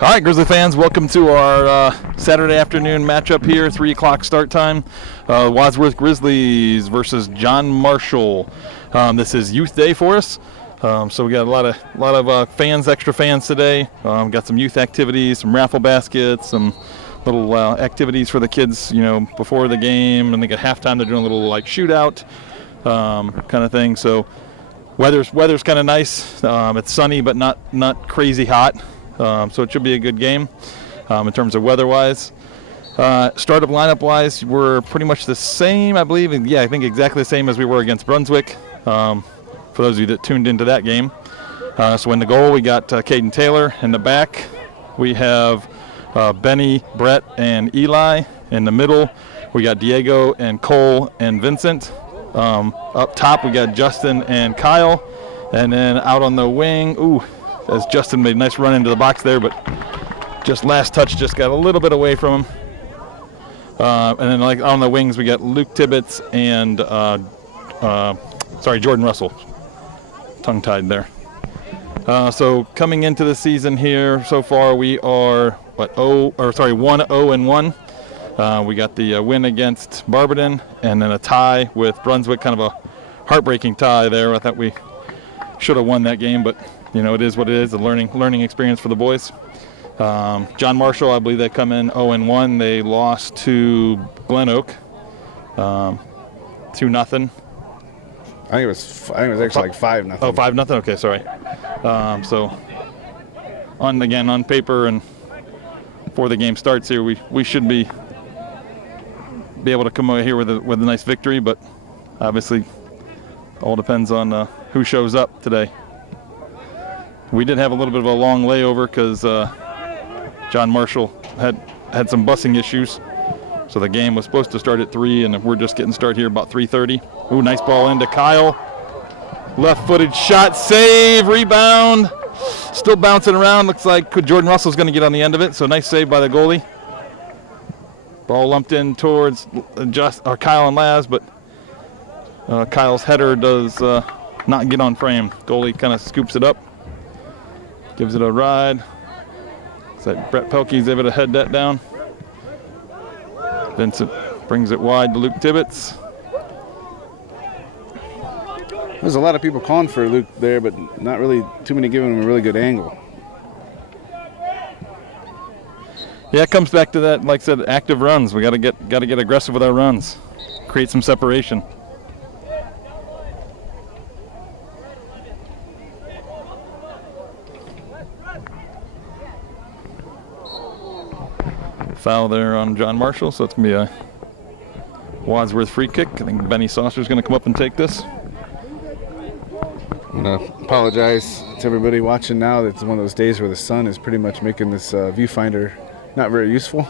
All right, Grizzly fans, welcome to our Saturday afternoon matchup here, 3 o'clock start time. Wadsworth Grizzlies versus John Marshall. This is Youth Day for us, so we got a lot of fans, extra fans today. Got some youth activities, some raffle baskets, some little activities for the kids, before the game. And they got halftime. They're doing a little like shootout kind of thing. So weather's kind of nice. It's sunny, but not crazy hot. So it should be a good game in terms of weather-wise. Startup lineup-wise, we're pretty much the same, I believe. Yeah, I think exactly the same as we were against Brunswick, for those of you that tuned into that game. So in the goal, we got Caden Taylor. In the back, we have Benny, Brett, and Eli. In the middle, we got Diego and Cole and Vincent. Up top, we got Justin and Kyle. And then out on the wing, as Justin made a nice run into the box there, but just last touch just got a little bit away from him. And then like on the wings, we got Luke Tibbetts and Jordan Russell. Tongue-tied there. So coming into the season here, so far we are 1-0-1. We got the win against Barberton, and then a tie with Brunswick, kind of a heartbreaking tie there. I thought we should have won that game, but it is what it is, a learning experience for the boys. John Marshall, I believe they come in 0-1. They lost to Glen Oak 2-0. I think it was actually like 5-0. Oh, 5-0. Okay, sorry. So on paper and before the game starts here, we should be able to come away here with a nice victory, but obviously all depends on who shows up today. We did have a little bit of a long layover because John Marshall had some busing issues. So the game was supposed to start at 3, and we're just getting started here about 3:30. Ooh, nice ball into Kyle. Left-footed shot, save, rebound. Still bouncing around. Looks like Jordan Russell's going to get on the end of it. So nice save by the goalie. Ball lumped in towards Kyle and Laz, but Kyle's header does not get on frame. Goalie kind of scoops it up. Gives it a ride. So Brett Pelkey's able to head that down. Vincent brings it wide to Luke Tibbetts. There's a lot of people calling for Luke there, but not really too many giving him a really good angle. Yeah, it comes back to that, like I said, active runs. We got to get aggressive with our runs, create some separation. Foul there on John Marshall, so it's going to be a Wadsworth free kick. I think Benny Saucer's going to come up and take this. I'm going to apologize to everybody watching now. It's one of those days where the sun is pretty much making this viewfinder not very useful.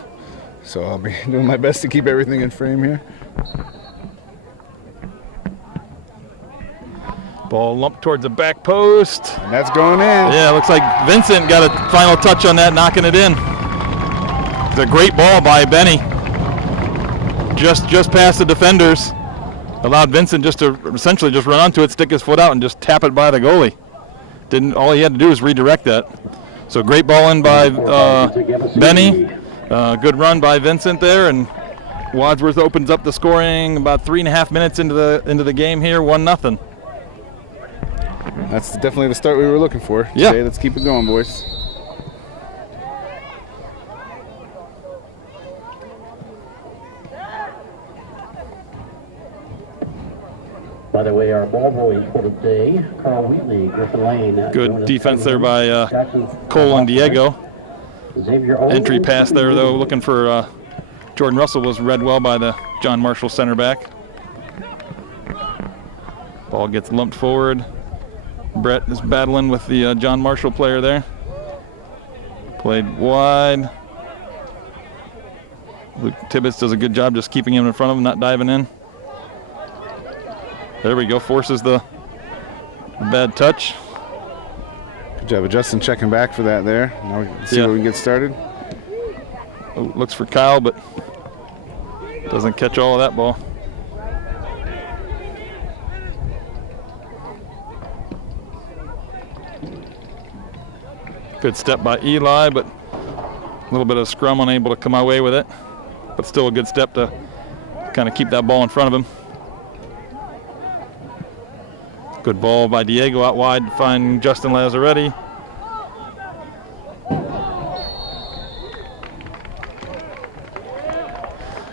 So I'll be doing my best to keep everything in frame here. Ball lumped towards the back post. And that's going in. Yeah, looks like Vincent got a final touch on that, knocking it in. It's a great ball by Benny. Just past the defenders. Allowed Vincent just to essentially just run onto it, stick his foot out, and just tap it by the goalie. All he had to do was redirect that. So great ball in by Benny. Good run by Vincent there, and Wadsworth opens up the scoring about 3.5 minutes into the game here, 1-0. That's definitely the start we were looking for today. Yeah. Let's keep it going, boys. By the way, our ball boys for today, Carl Wheatley, Griffin Lane. Good defense there by Cole and Diego. Entry pass there, though, looking for Jordan Russell, was read well by the John Marshall center back. Ball gets lumped forward. Brett is battling with the John Marshall player there. Played wide. Luke Tibbetts does a good job just keeping him in front of him, not diving in. There we go, forces the bad touch. Good job of Justin checking back for that there. Now we can see where we can get started. Oh, looks for Kyle, but doesn't catch all of that ball. Good step by Eli, but A little bit of scrum, unable to come away with it, but still a good step to kind of keep that ball in front of him. Good ball by Diego out wide to find Justin Lazzaretti.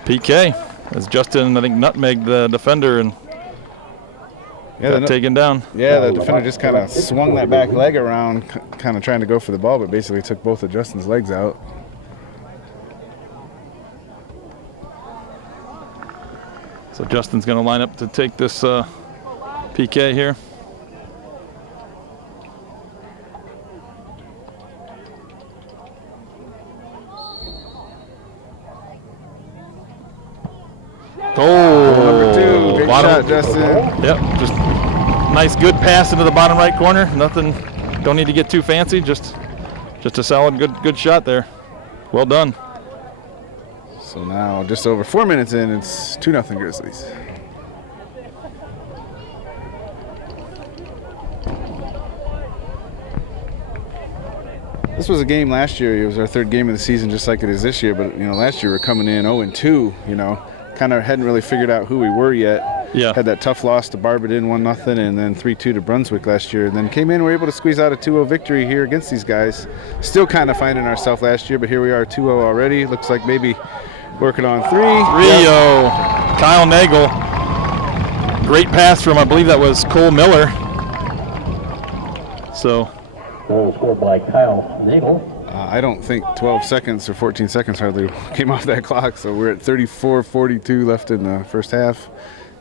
PK, as Justin, I think, nutmegged the defender and got taken down. Yeah, the defender just kind of swung that back leg around, kind of trying to go for the ball, but basically took both of Justin's legs out. So Justin's going to line up to take this PK here. Oh, number 2, great shot, Justin. Yep, just nice, good pass into the bottom right corner. Nothing, don't need to get too fancy. Just a solid, good shot there. Well done. So now, just over 4 minutes in, it's 2-0 Grizzlies. This was a game last year. It was our 3rd game of the season, just like it is this year. But last year we're coming in 0-2. Kind of hadn't really figured out who we were yet. Yeah. Had that tough loss to Barbadin, 1-0, and then 3-2 to Brunswick last year. And then came in, were able to squeeze out a 2-0 victory here against these guys. Still kind of finding ourselves last year, but here we are 2-0 already. Looks like maybe working on 3-0. Yep. Kyle Nagel. Great pass from, I believe that was Cole Miller. So. Goal scored by Kyle Nagel. I don't think 12 seconds or 14 seconds hardly came off that clock, so we're at 34:42 left in the first half.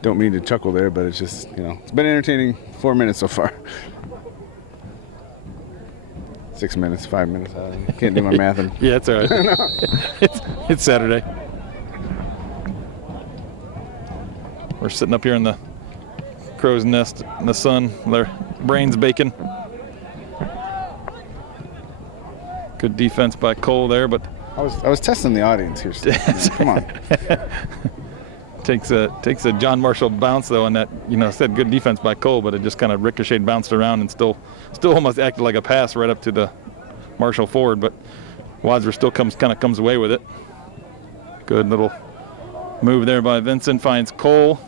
Don't mean to chuckle there, but it's just, it's been entertaining 4 minutes so far. 6 minutes, 5 minutes. I can't do my math. Yeah, it's all right. it's Saturday. We're sitting up here in the crow's nest in the sun, their brains baking. Good defense by Cole there, but I was testing the audience here, Steve. Come on. takes a John Marshall bounce though, and that said good defense by Cole, but it just kind of ricocheted, bounced around, and still almost acted like a pass right up to the Marshall forward. But Wadsworth still comes away with it. Good little move there by Vincent, finds Cole.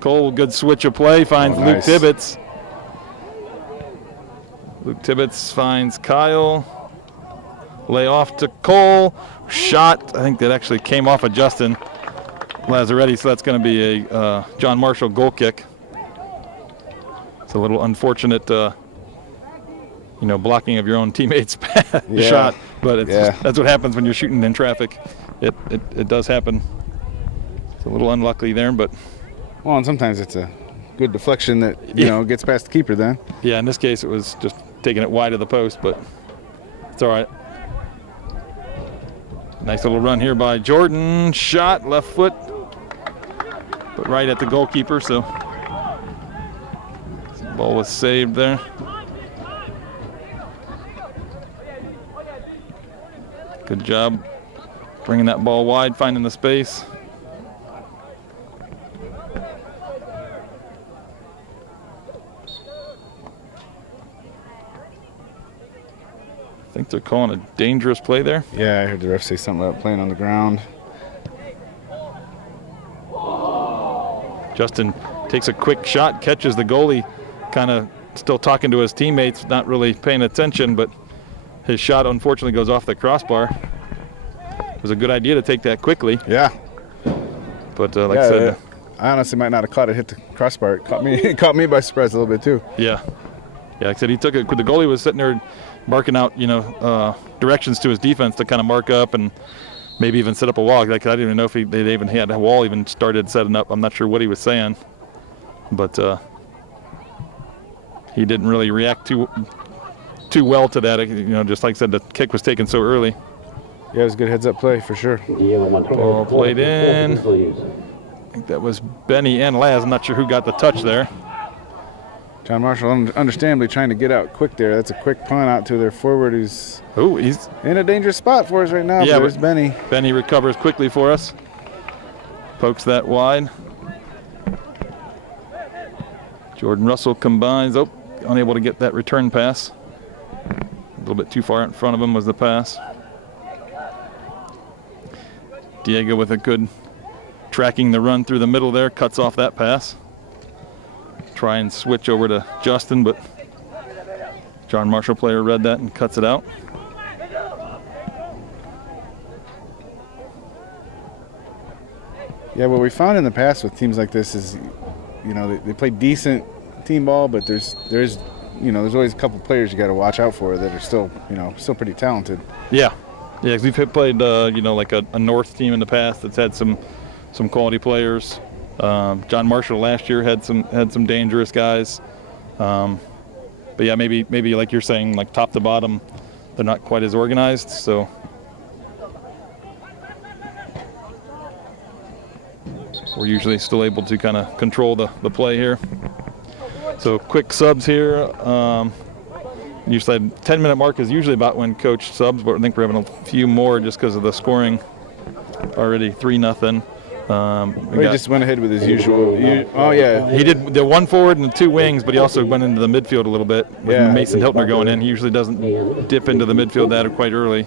Cole, good switch of play, finds Luke Tibbetts. Luke Tibbetts finds Kyle. Lay off to Cole. Shot, I think that actually came off of Justin Lazzaretti, so that's going to be a John Marshall goal kick. It's a little unfortunate, blocking of your own teammate's shot, but that's what happens when you're shooting in traffic. It does happen. It's a little unlucky there, but. Well, and sometimes it's a good deflection that gets past the keeper then. Yeah, in this case it was just taking it wide of the post, but it's all right. Nice little run here by Jordan. Shot, left foot, but right at the goalkeeper, so the ball was saved there. Good job bringing that ball wide, finding the space. I think they're calling a dangerous play there. Yeah, I heard the ref say something about playing on the ground. Justin takes a quick shot, catches the goalie, kind of still talking to his teammates, not really paying attention, but his shot unfortunately goes off the crossbar. It was a good idea to take that quickly. Yeah. But like I said, I honestly might not have caught it hit the crossbar. It caught me by surprise a little bit too. Yeah. Yeah, like I said, he took it. The goalie was sitting there marking out, directions to his defense to kind of mark up and maybe even set up a wall. Like I didn't even know if they even had a wall even started setting up. I'm not sure what he was saying, but he didn't really react too well to that. Just like I said, the kick was taken so early. Yeah, it was a good heads-up play for sure. Ball played in. I think that was Benny and Laz. I'm not sure who got the touch there. John Marshall understandably trying to get out quick there. That's a quick punt out to their forward who's he's in a dangerous spot for us right now. Yeah, but there's Benny. Benny recovers quickly for us. Pokes that wide. Jordan Russell combines. Unable to get that return pass. A little bit too far in front of him was the pass. Diego with a good tracking the run through the middle there, cuts off that pass. Try and switch over to Justin, but John Marshall player read that and cuts it out. Yeah, what we found in the past with teams like this is, you know, they play decent team ball, but there's always a couple players you got to watch out for that are still pretty talented. Yeah, because we've played like a North team in the past that's had some quality players. John Marshall last year had some dangerous guys. But yeah, maybe like you're saying, like top to bottom, they're not quite as organized. So we're usually still able to kind of control the play here. So quick subs here. Usually 10-minute mark is usually about when coach subs, but I think we're having a few more just because of the scoring. Already 3-0. He just went ahead with his usual. He did the one forward and the two wings, but he also went into the midfield a little bit with Mason Hiltner going in. He usually doesn't dip into the midfield that quite early.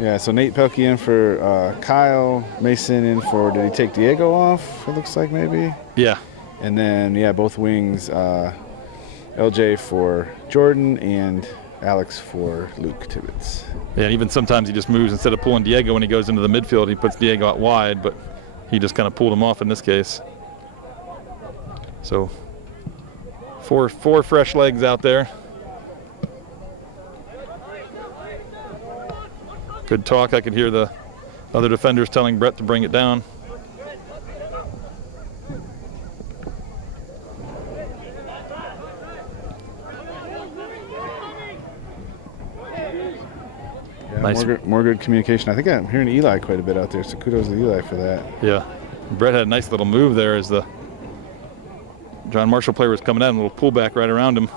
Yeah, so Nate Pelkey in for Kyle, Mason in for, did he take Diego off, it looks like maybe? Yeah. And then, both wings, LJ for Jordan and Alex for Luke Tibbetts. Yeah, and even sometimes he just moves, instead of pulling Diego when he goes into the midfield, he puts Diego out wide, but he just kind of pulled him off in this case. So four fresh legs out there. Good talk. I could hear the other defenders telling Brett to bring it down. Nice. More good communication. I think I'm hearing Eli quite a bit out there, so kudos to Eli for that. Yeah. Brett had a nice little move there as the John Marshall player was coming out, a little pullback right around him.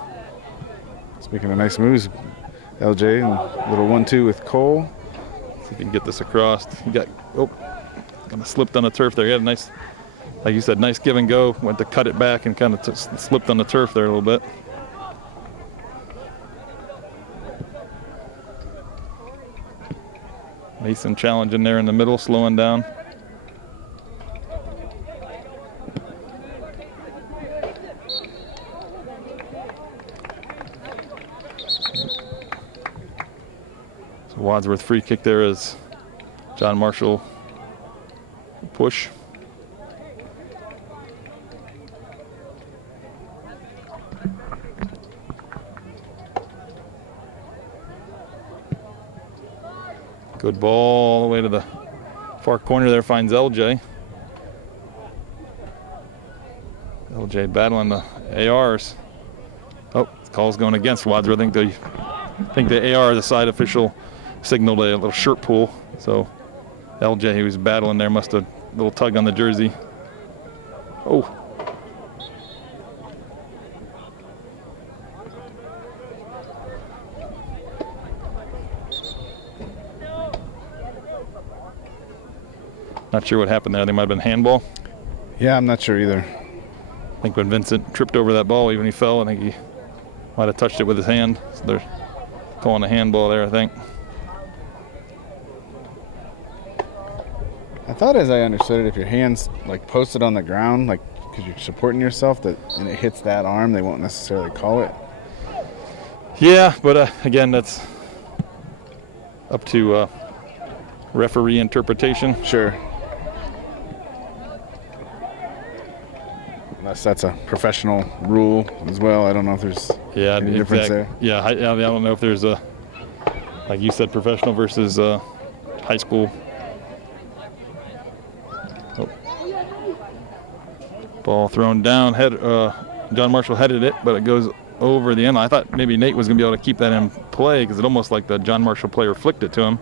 Speaking of nice moves, LJ, and a little 1-2 with Cole. See if he can get this across. He got, kind of slipped on the turf there. He had a nice, like you said, nice give and go. Went to cut it back and kind of slipped on the turf there a little bit. Mason challenging there in the middle, slowing down. So Wadsworth free kick there as John Marshall push. Good ball all the way to the far corner there, finds LJ. LJ battling the ARs. Oh, call's going against Wadsworth. I think the AR, the side official, signaled a little shirt pull. So LJ, who was battling there, must have a little tug on the jersey. Oh. Not sure what happened there. They might have been handball. Yeah, I'm not sure either. I think when Vincent tripped over that ball, even he fell, I think he might have touched it with his hand. So they're calling a handball there, I think. I thought, as I understood it, if your hand's like posted on the ground, like because you're supporting yourself, and it hits that arm, they won't necessarily call it. Yeah, but again, that's up to referee interpretation. Sure. Unless that's a professional rule as well. I don't know if there's any difference there. Yeah, I don't know if there's a, like you said, professional versus high school. Oh. Ball thrown down. John Marshall headed it, but it goes over the end. I thought maybe Nate was going to be able to keep that in play because it almost like the John Marshall player flicked it to him.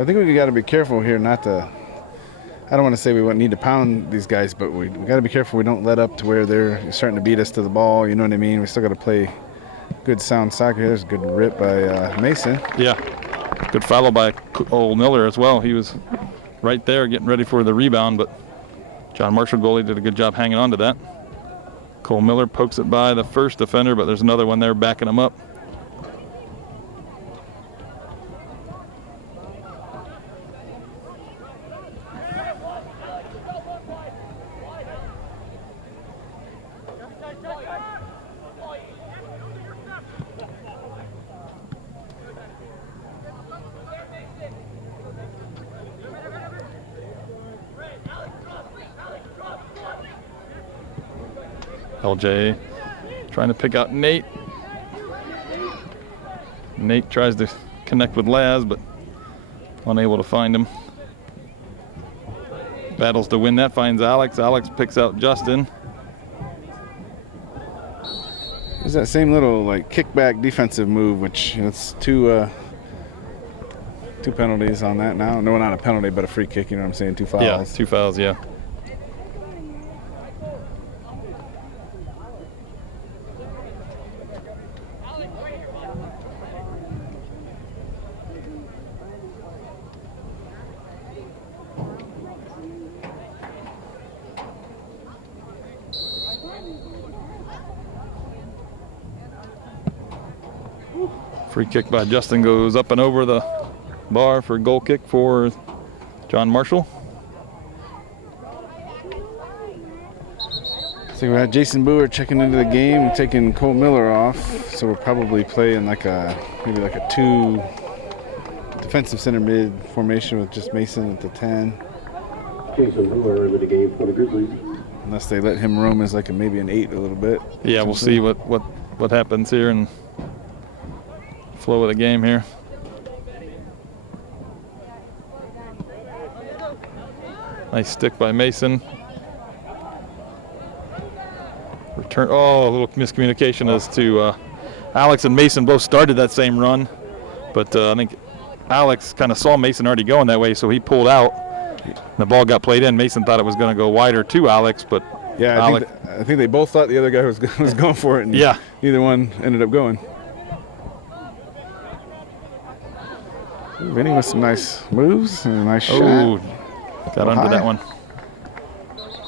I think we got to be careful here not to, I don't want to say we wouldn't need to pound these guys, but we got to be careful we don't let up to where they're starting to beat us to the ball, you know what I mean? We still got to play good sound soccer. There's a good rip by Mason. Yeah, good follow by old Miller as well. He was right there getting ready for the rebound, but John Marshall goalie did a good job hanging on to that. Cole Miller pokes it by the first defender, but there's another one there backing him up. LJ trying to pick out Nate. Nate tries to connect with Laz, but unable to find him. Battles to win that, finds Alex. Alex picks out Justin. There's that same little like kickback defensive move, which it's two penalties on that now. No, not a penalty, but a free kick. You know what I'm saying? 2 fouls. Yeah, 2 fouls. Yeah. Free kick by Justin goes up and over the bar for a goal kick for John Marshall. So we had Jason Boer checking into the game, taking Cole Miller off. So we'll probably play in like maybe like a 2 defensive center mid formation with just Mason at the 10. Jason Boer into the game for the Grizzlies. Unless they let him roam as like maybe an 8 a little bit. Yeah, we'll see what happens here and flow of the game here. Nice stick by Mason. Return. Oh, a little miscommunication as to Alex and Mason both started that same run, but I think Alex kind of saw Mason already going that way, so he pulled out. The ball got played in. Mason thought it was going to go wider to Alex, but yeah, I think they both thought the other guy was going for it, and yeah, neither one ended up going. Vinny with some nice moves and a nice shot. Oh, got under that one.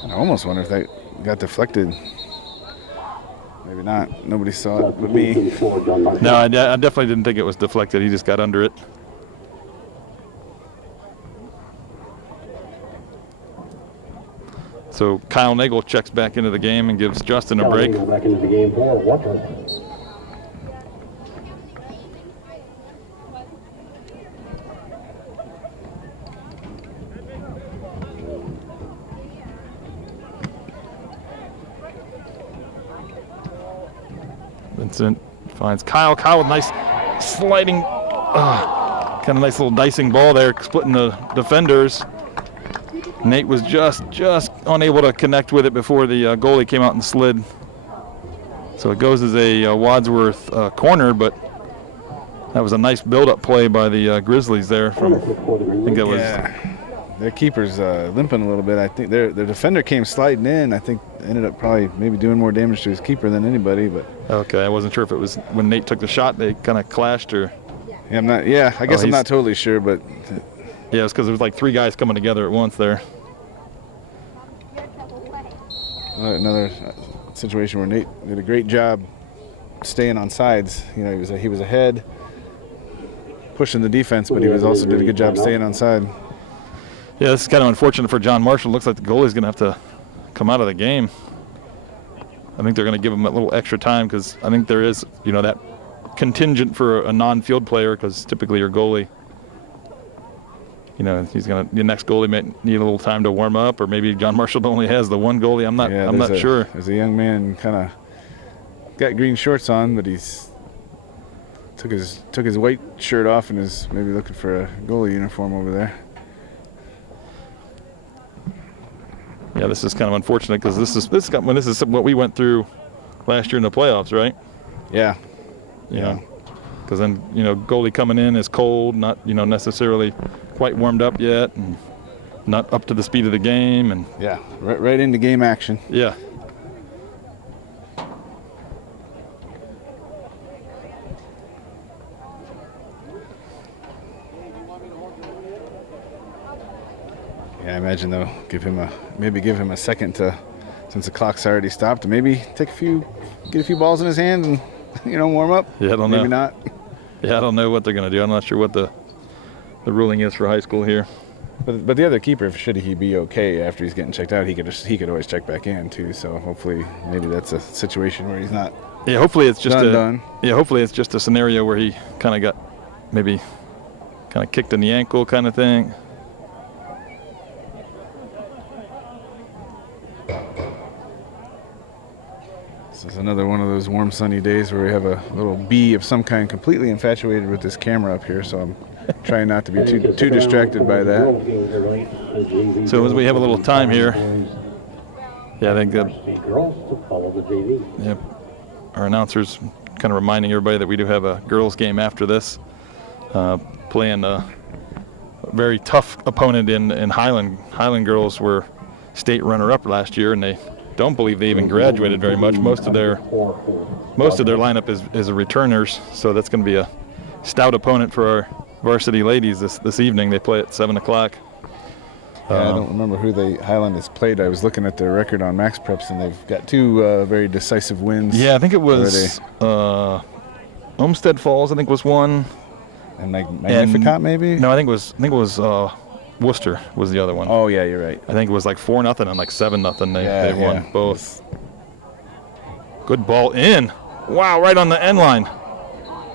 I almost wonder if that got deflected. Maybe not. Nobody saw it but me. No, I definitely didn't think it was deflected. He just got under it. So Kyle Nagel checks back into the game and gives Justin a break. Back into the game for Wadsworth. Vincent finds Kyle. Kyle with nice sliding, kind of nice little dicing ball there, splitting the defenders. Nate was just unable to connect with it before the goalie came out and slid. So it goes as a Wadsworth corner, but that was a nice build-up play by the Grizzlies there. I think that was. Yeah. Their keeper's limping a little bit. I think their defender came sliding in. I think ended up probably maybe doing more damage to his keeper than anybody. But okay, I wasn't sure if it was when Nate took the shot they kind of clashed or. Yeah, I'm not. Yeah, I guess I'm not totally sure, but. Yeah, it's because there was like 3 guys coming together at once there. Another situation where Nate did a great job staying on sides. You know, he was ahead, pushing the defense, but he was also did a good job staying on side. Yeah, this is kind of unfortunate for John Marshall. Looks like the goalie's going to have to come out of the game. I think they're going to give him a little extra time because I think there is, you know, that contingent for a non-field player because typically your goalie, you know, the next goalie might need a little time to warm up, or maybe John Marshall only has the one goalie. I'm not sure. There's a young man kind of got green shorts on, but he's took his white shirt off and is maybe looking for a goalie uniform over there. Yeah, this is kind of unfortunate because this is what we went through last year in the playoffs, right? Yeah. Yeah. Because then, you know, goalie coming in is cold, not, you know, necessarily quite warmed up yet, and not up to the speed of the game, and yeah, right into game action. Yeah. Yeah, I imagine they'll give him a second to since the clock's already stopped, and maybe get a few balls in his hand and warm up. Yeah, I don't know. Maybe not. Yeah, I don't know what they're going to do. I'm not sure what the ruling is for high school here. But the other keeper, should he be okay after he's getting checked out, he could always check back in too. So hopefully, maybe that's a situation where he's not. Yeah, hopefully it's just done. Yeah, hopefully it's just a scenario where he kind of got maybe kind of kicked in the ankle kind of thing. This is another one of those warm, sunny days where we have a little bee of some kind completely infatuated with this camera up here. So I'm trying not to be too distracted by that. So as we have a little time here, yeah, I think that. Yep. Our announcers kind of reminding everybody that we do have a girls game after this, playing a very tough opponent in Highland. Highland girls were state runner-up last year, and they don't believe they even graduated very much. Most of their lineup is returners, so that's going to be a stout opponent for our varsity ladies this evening. They play at 7 o'clock. Yeah, I don't remember who Highland has played. I was looking at their record on Max Preps, and they've got two very decisive wins. Yeah, I think it was Olmsted Falls. I think was one. And Magnificat, maybe. No, I think it was Worcester was the other one. Oh yeah, you're right. I think it was like 4-0 and like 7-0. They won both. Good ball in. Wow, right on the end line,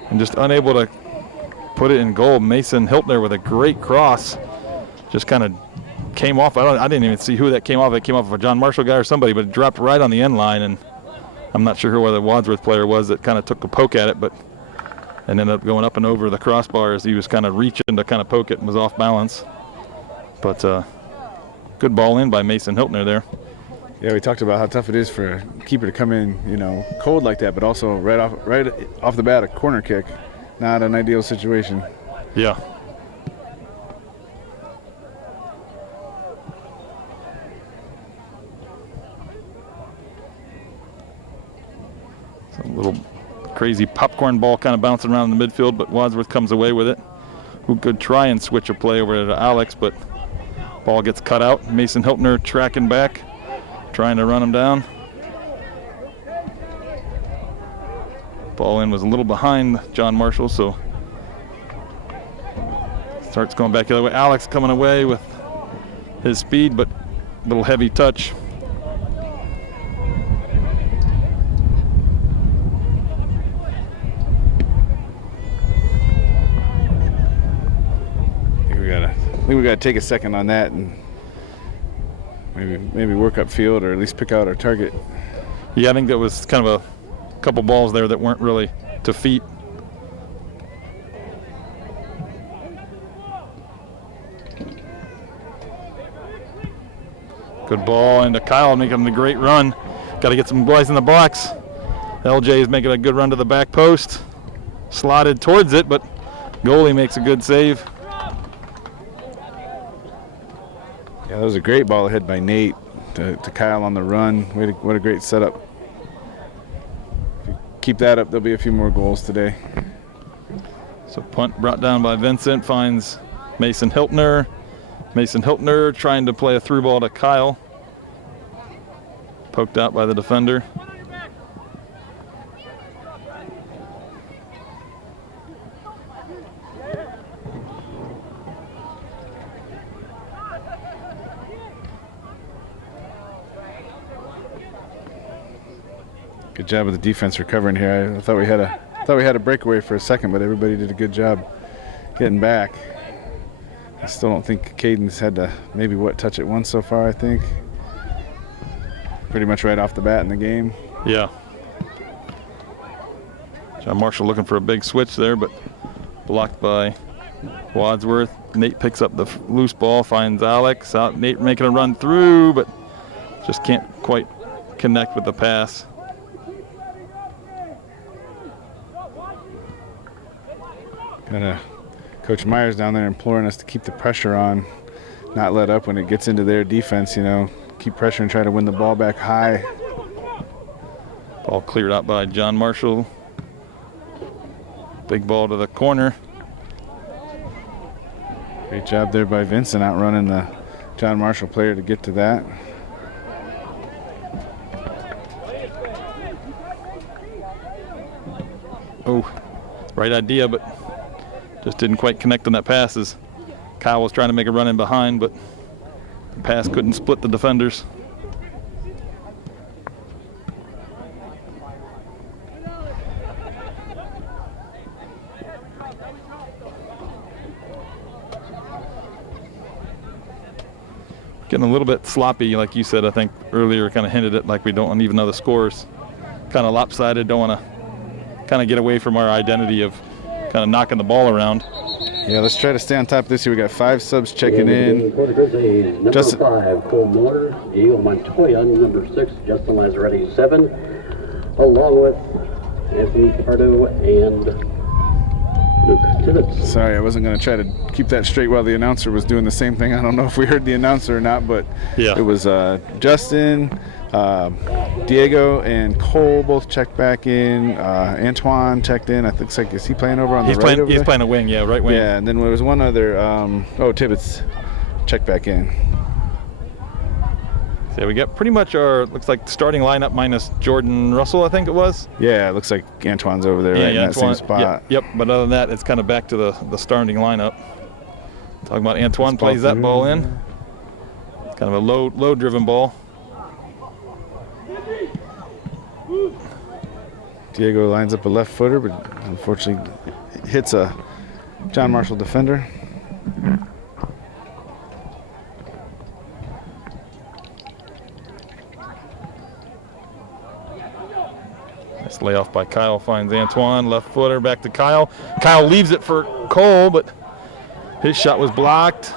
and just unable to put it in goal. Mason Hiltner with a great cross, just kind of came off. I didn't even see who that came off. It came off of a John Marshall guy or somebody, but it dropped right on the end line, and I'm not sure who the Wadsworth player was that kind of took a poke at it, and ended up going up and over the crossbar as he was kind of reaching to kind of poke it and was off balance. But good ball in by Mason Hiltner there. Yeah, we talked about how tough it is for a keeper to come in, cold like that, but also right off the bat, a corner kick. Not an ideal situation. Yeah. A little crazy popcorn ball kind of bouncing around in the midfield, but Wadsworth comes away with it. Who could try and switch a play over to Alex, but ball gets cut out. Mason Hiltner tracking back, trying to run him down. Ball in was a little behind John Marshall, so starts going back the other way. Alex coming away with his speed, but a little heavy touch. I think we got to take a second on that and maybe work upfield or at least pick out our target. Yeah, I think that was kind of a couple balls there that weren't really to feet. Good ball into Kyle, making the great run. Got to get some boys in the box. LJ is making a good run to the back post. Slotted towards it, but goalie makes a good save. Yeah, that was a great ball ahead by Nate to Kyle on the run. What a great setup. If you keep that up, there'll be a few more goals today. So punt brought down by Vincent, finds Mason Hiltner. Mason Hiltner trying to play a through ball to Kyle. Poked out by the defender. Good job of the defense recovering here. I thought we had a breakaway for a second, but everybody did a good job getting back. I still don't think Caden's had to maybe touch it once so far. I think pretty much right off the bat in the game. Yeah. John Marshall looking for a big switch there, but blocked by Wadsworth. Nate picks up the loose ball, finds Alex. Nate making a run through, but just can't quite connect with the pass. Coach Myers down there imploring us to keep the pressure on, not let up when it gets into their defense, keep pressure and try to win the ball back high. Ball cleared out by John Marshall. Big ball to the corner. Great job there by Vincent outrunning the John Marshall player to get to that. Oh, right idea, but just didn't quite connect on that pass as Kyle was trying to make a run in behind, but the pass couldn't split the defenders. Getting a little bit sloppy, like you said, I think earlier, kind of hinted at like we don't even know the scores. Kind of lopsided, don't want to kind of get away from our identity of kind of knocking the ball around. Yeah, let's try to stay on top of this here. We got 5 subs checking in. For the Grizzlies, number 5, Cole Miller. Diego Montoya, number 6, Justin Lazzaretti, 7, along with Anthony Pardo and Luke Tibbetts. Sorry, I wasn't going to try to keep that straight while the announcer was doing the same thing. I don't know if we heard the announcer or not, but yeah, it was Justin, Diego, and Cole both checked back in. Antoine checked in. I think it's like, is he playing over on the right over He's there? playing a wing, yeah, right wing. Yeah, and then there was one other, Tibbetts checked back in. So we got pretty much our, looks like starting lineup minus Jordan Russell, I think it was. Yeah, it looks like Antoine's over there right in that same spot. Yep, but other than that, it's kind of back to the starting lineup. Talking about Antoine plays that ball in. It's kind of a low-driven ball. Diego lines up a left footer, but unfortunately hits a John Marshall defender. Nice layoff by Kyle, finds Antoine, left footer, back to Kyle. Kyle leaves it for Cole, but his shot was blocked.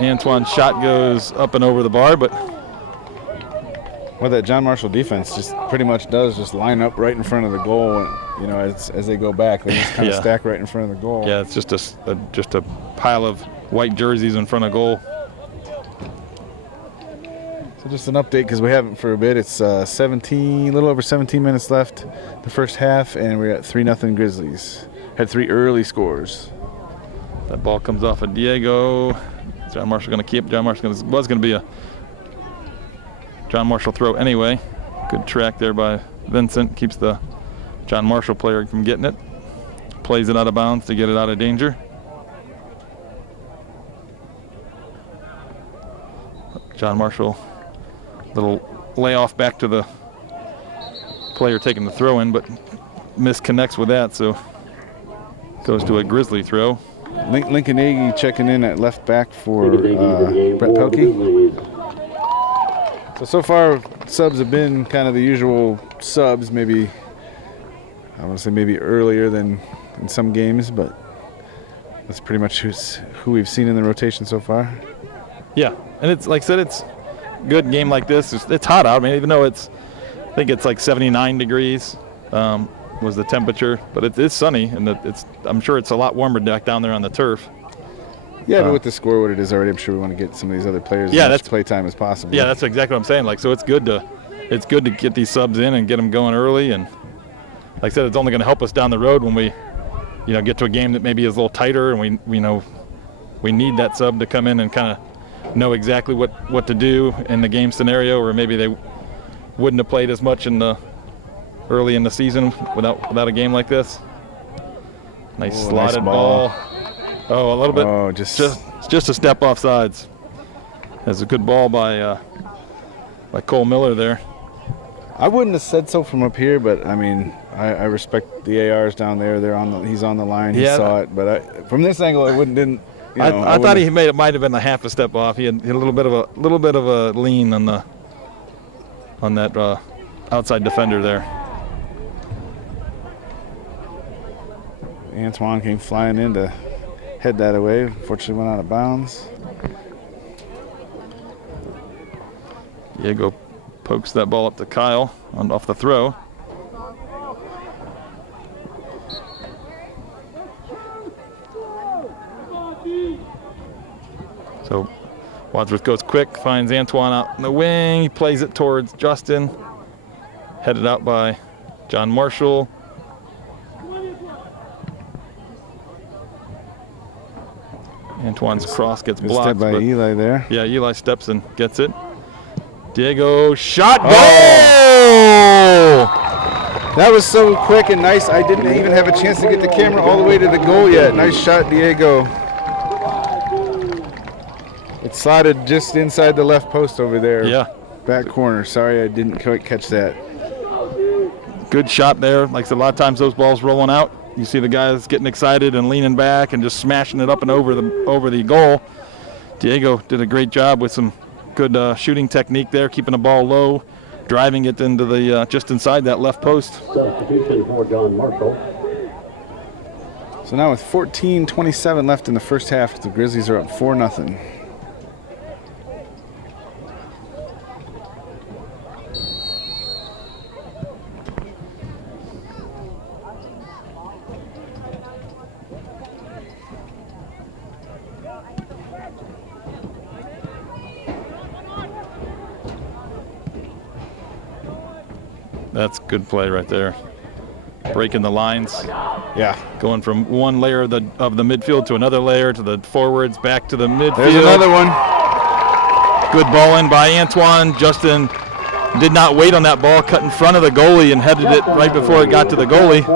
Antoine's shot goes up and over the bar, but Well, that John Marshall defense just pretty much does just line up right in front of the goal, and you know, as they go back, they just kind of stack right in front of the goal. yeah, it's just a pile of white jerseys in front of goal. So just an update because we haven't for a bit. It's a little over 17 minutes left the first half, and we're at 3-0 Grizzlies. Had 3 early scores. That ball comes off of Diego. John Marshall going to keep. John Marshall was going to be a John Marshall throw anyway. Good track there by Vincent. Keeps the John Marshall player from getting it. Plays it out of bounds to get it out of danger. John Marshall, little layoff back to the player taking the throw in, but misconnects with that, so goes to a Grizzly throw. Lincoln Nagy checking in at left back for Brett Pelkey. So far, subs have been kind of the usual subs, maybe, I want to say maybe earlier than in some games, but that's pretty much who we've seen in the rotation so far. Yeah, and it's like I said, it's a good game like this. It's hot out. I mean, even though I think it's like 79 degrees was the temperature, but it is sunny, and I'm sure it's a lot warmer back down there on the turf. Yeah, but with the score what it is already, I'm sure we want to get some of these other players as much play time as possible. Yeah, that's exactly what I'm saying. Like, so it's good to get these subs in and get them going early, and like I said, it's only going to help us down the road when we, get to a game that maybe is a little tighter, and we need that sub to come in and kind of know exactly what to do in the game scenario, or maybe they wouldn't have played as much early in the season without a game like this. Nice slotted ball. Oh, a little bit. Oh, just a step off sides. That's a good ball by Cole Miller there. I wouldn't have said so from up here, but I mean, I respect the ARs down there. He's on the line. He saw it, but from this angle, I didn't. I thought he might have been a half a step off. He had a little bit of a lean on that outside defender there. Antoine came flying in to head that away. Unfortunately, went out of bounds. Diego pokes that ball up to Kyle off the throw. So Wadsworth goes quick, finds Antoine out in the wing. He plays it towards Justin. Headed out by John Marshall. Antoine's cross gets blocked. Step by Eli there. Yeah, Eli steps and gets it. Diego shot. Oh! That was so quick and nice. I didn't even have a chance to get the camera all the way to the goal yet. Nice shot, Diego. It slotted just inside the left post over there. Yeah. Back corner. Sorry, I didn't quite catch that. Good shot there. Like I said, a lot of times those balls rolling out, you see the guys getting excited and leaning back and just smashing it up and over the goal. Diego did a great job with some good shooting technique there, keeping the ball low, driving it into the just inside that left post. Substitution for John Marshall. So now with 14:27 left in the first half, the Grizzlies are up 4-0. That's good play right there. Breaking the lines. Yeah. Going from one layer of the midfield to another layer to the forwards, back to the midfield. There's another one. Good ball in by Antoine. Justin did not wait on that ball, cut in front of the goalie and headed it right before it got to the goalie.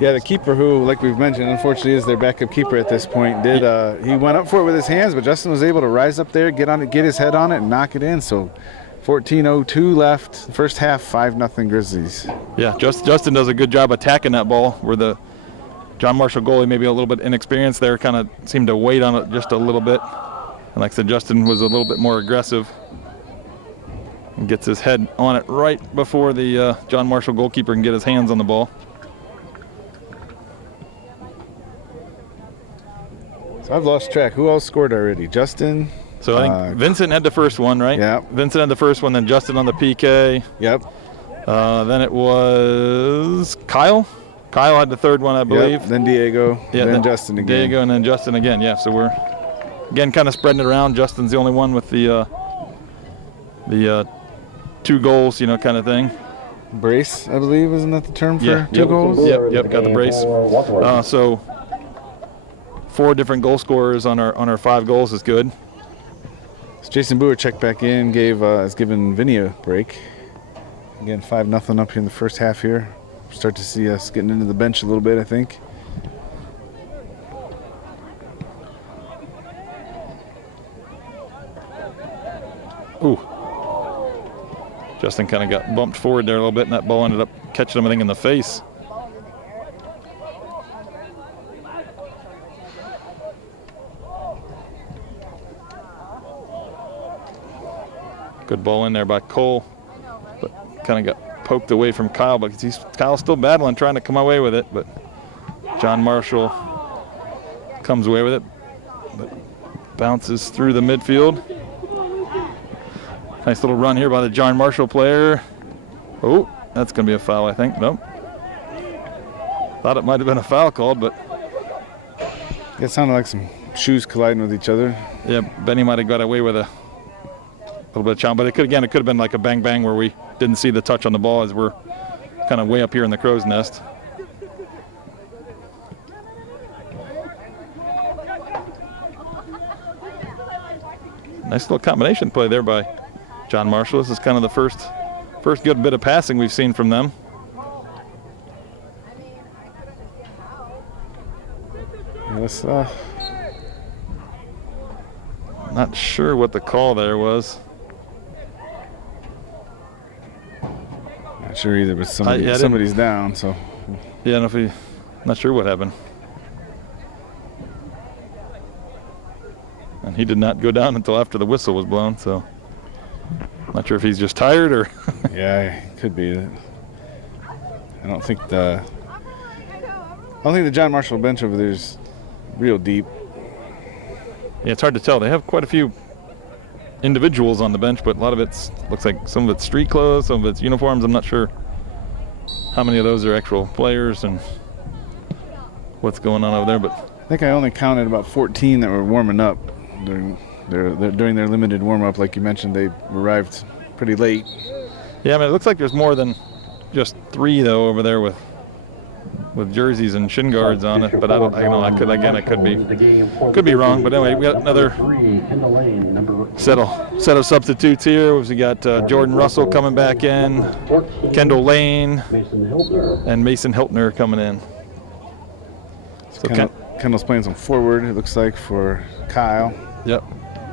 Yeah, the keeper, who, like we've mentioned, unfortunately is their backup keeper at this point, he went up for it with his hands, but Justin was able to rise up there, get on it, get his head on it, and knock it in. So 14:02 left. First half, 5-0 Grizzlies. Yeah, Justin does a good job attacking that ball, where the John Marshall goalie, maybe a little bit inexperienced there, kind of seemed to wait on it just a little bit. And like I said, Justin was a little bit more aggressive and gets his head on it right before the John Marshall goalkeeper can get his hands on the ball. So I've lost track. Who else scored already? Justin? So I think Vincent had the first one, right? Yeah. Vincent had the first one, then Justin on the PK. Yep. Then it was Kyle. Kyle had the third one, I believe. Yep. Then Diego. Yeah, then Justin again. Diego and then Justin again. Yeah. So we're again kind of spreading it around. Justin's the only one with the 2 goals, kind of thing. Brace, I believe, isn't that the term for 2 goals? Yep. Got the brace. So 4 different goal scorers on our 5 goals is good. So Jason Boer checked back in, has given Vinny a break. Again, 5-0 up here in the first half here. Start to see us getting into the bench a little bit, I think. Ooh. Justin kind of got bumped forward there a little bit, and that ball ended up catching him, I think, in the face. Good ball in there by Cole, but kind of got poked away from Kyle, but Kyle's still battling, trying to come away with it, but John Marshall comes away with it, but bounces through the midfield. Nice little run here by the John Marshall player. Oh, that's going to be a foul, I think. Nope. Thought it might have been a foul called, but It sounded like some shoes colliding with each other. yeah, Benny might have got away with a little bit of challenge, but it could have been like a bang bang where we didn't see the touch on the ball as we're kind of way up here in the crow's nest. Nice little combination play there by John Marshall. This is kind of the first good bit of passing we've seen from them. Yes, Not sure what the call there was. not sure either, but somebody's down, so. Yeah, not sure what happened. And he did not go down until after the whistle was blown, so not sure if he's just tired or. Yeah, it could be. I don't think the John Marshall bench over there is real deep. Yeah, it's hard to tell. They have quite a few individuals on the bench, but a lot of looks like some of it's street clothes, some of it's uniforms. I'm not sure how many of those are actual players and what's going on over there, but I think I only counted about 14 that were warming up during their limited warm-up. Like you mentioned, they arrived pretty late. yeah, I mean, it looks like there's more than just 3 though over there with with jerseys and shin guards on it, but I don't. I could be wrong. But anyway, we got another set of substitutes here. We got Jordan Russell coming back in, Kendall Lane, and Mason Hiltner coming in. So Kendall's playing some forward, it looks like, for Kyle. Yep.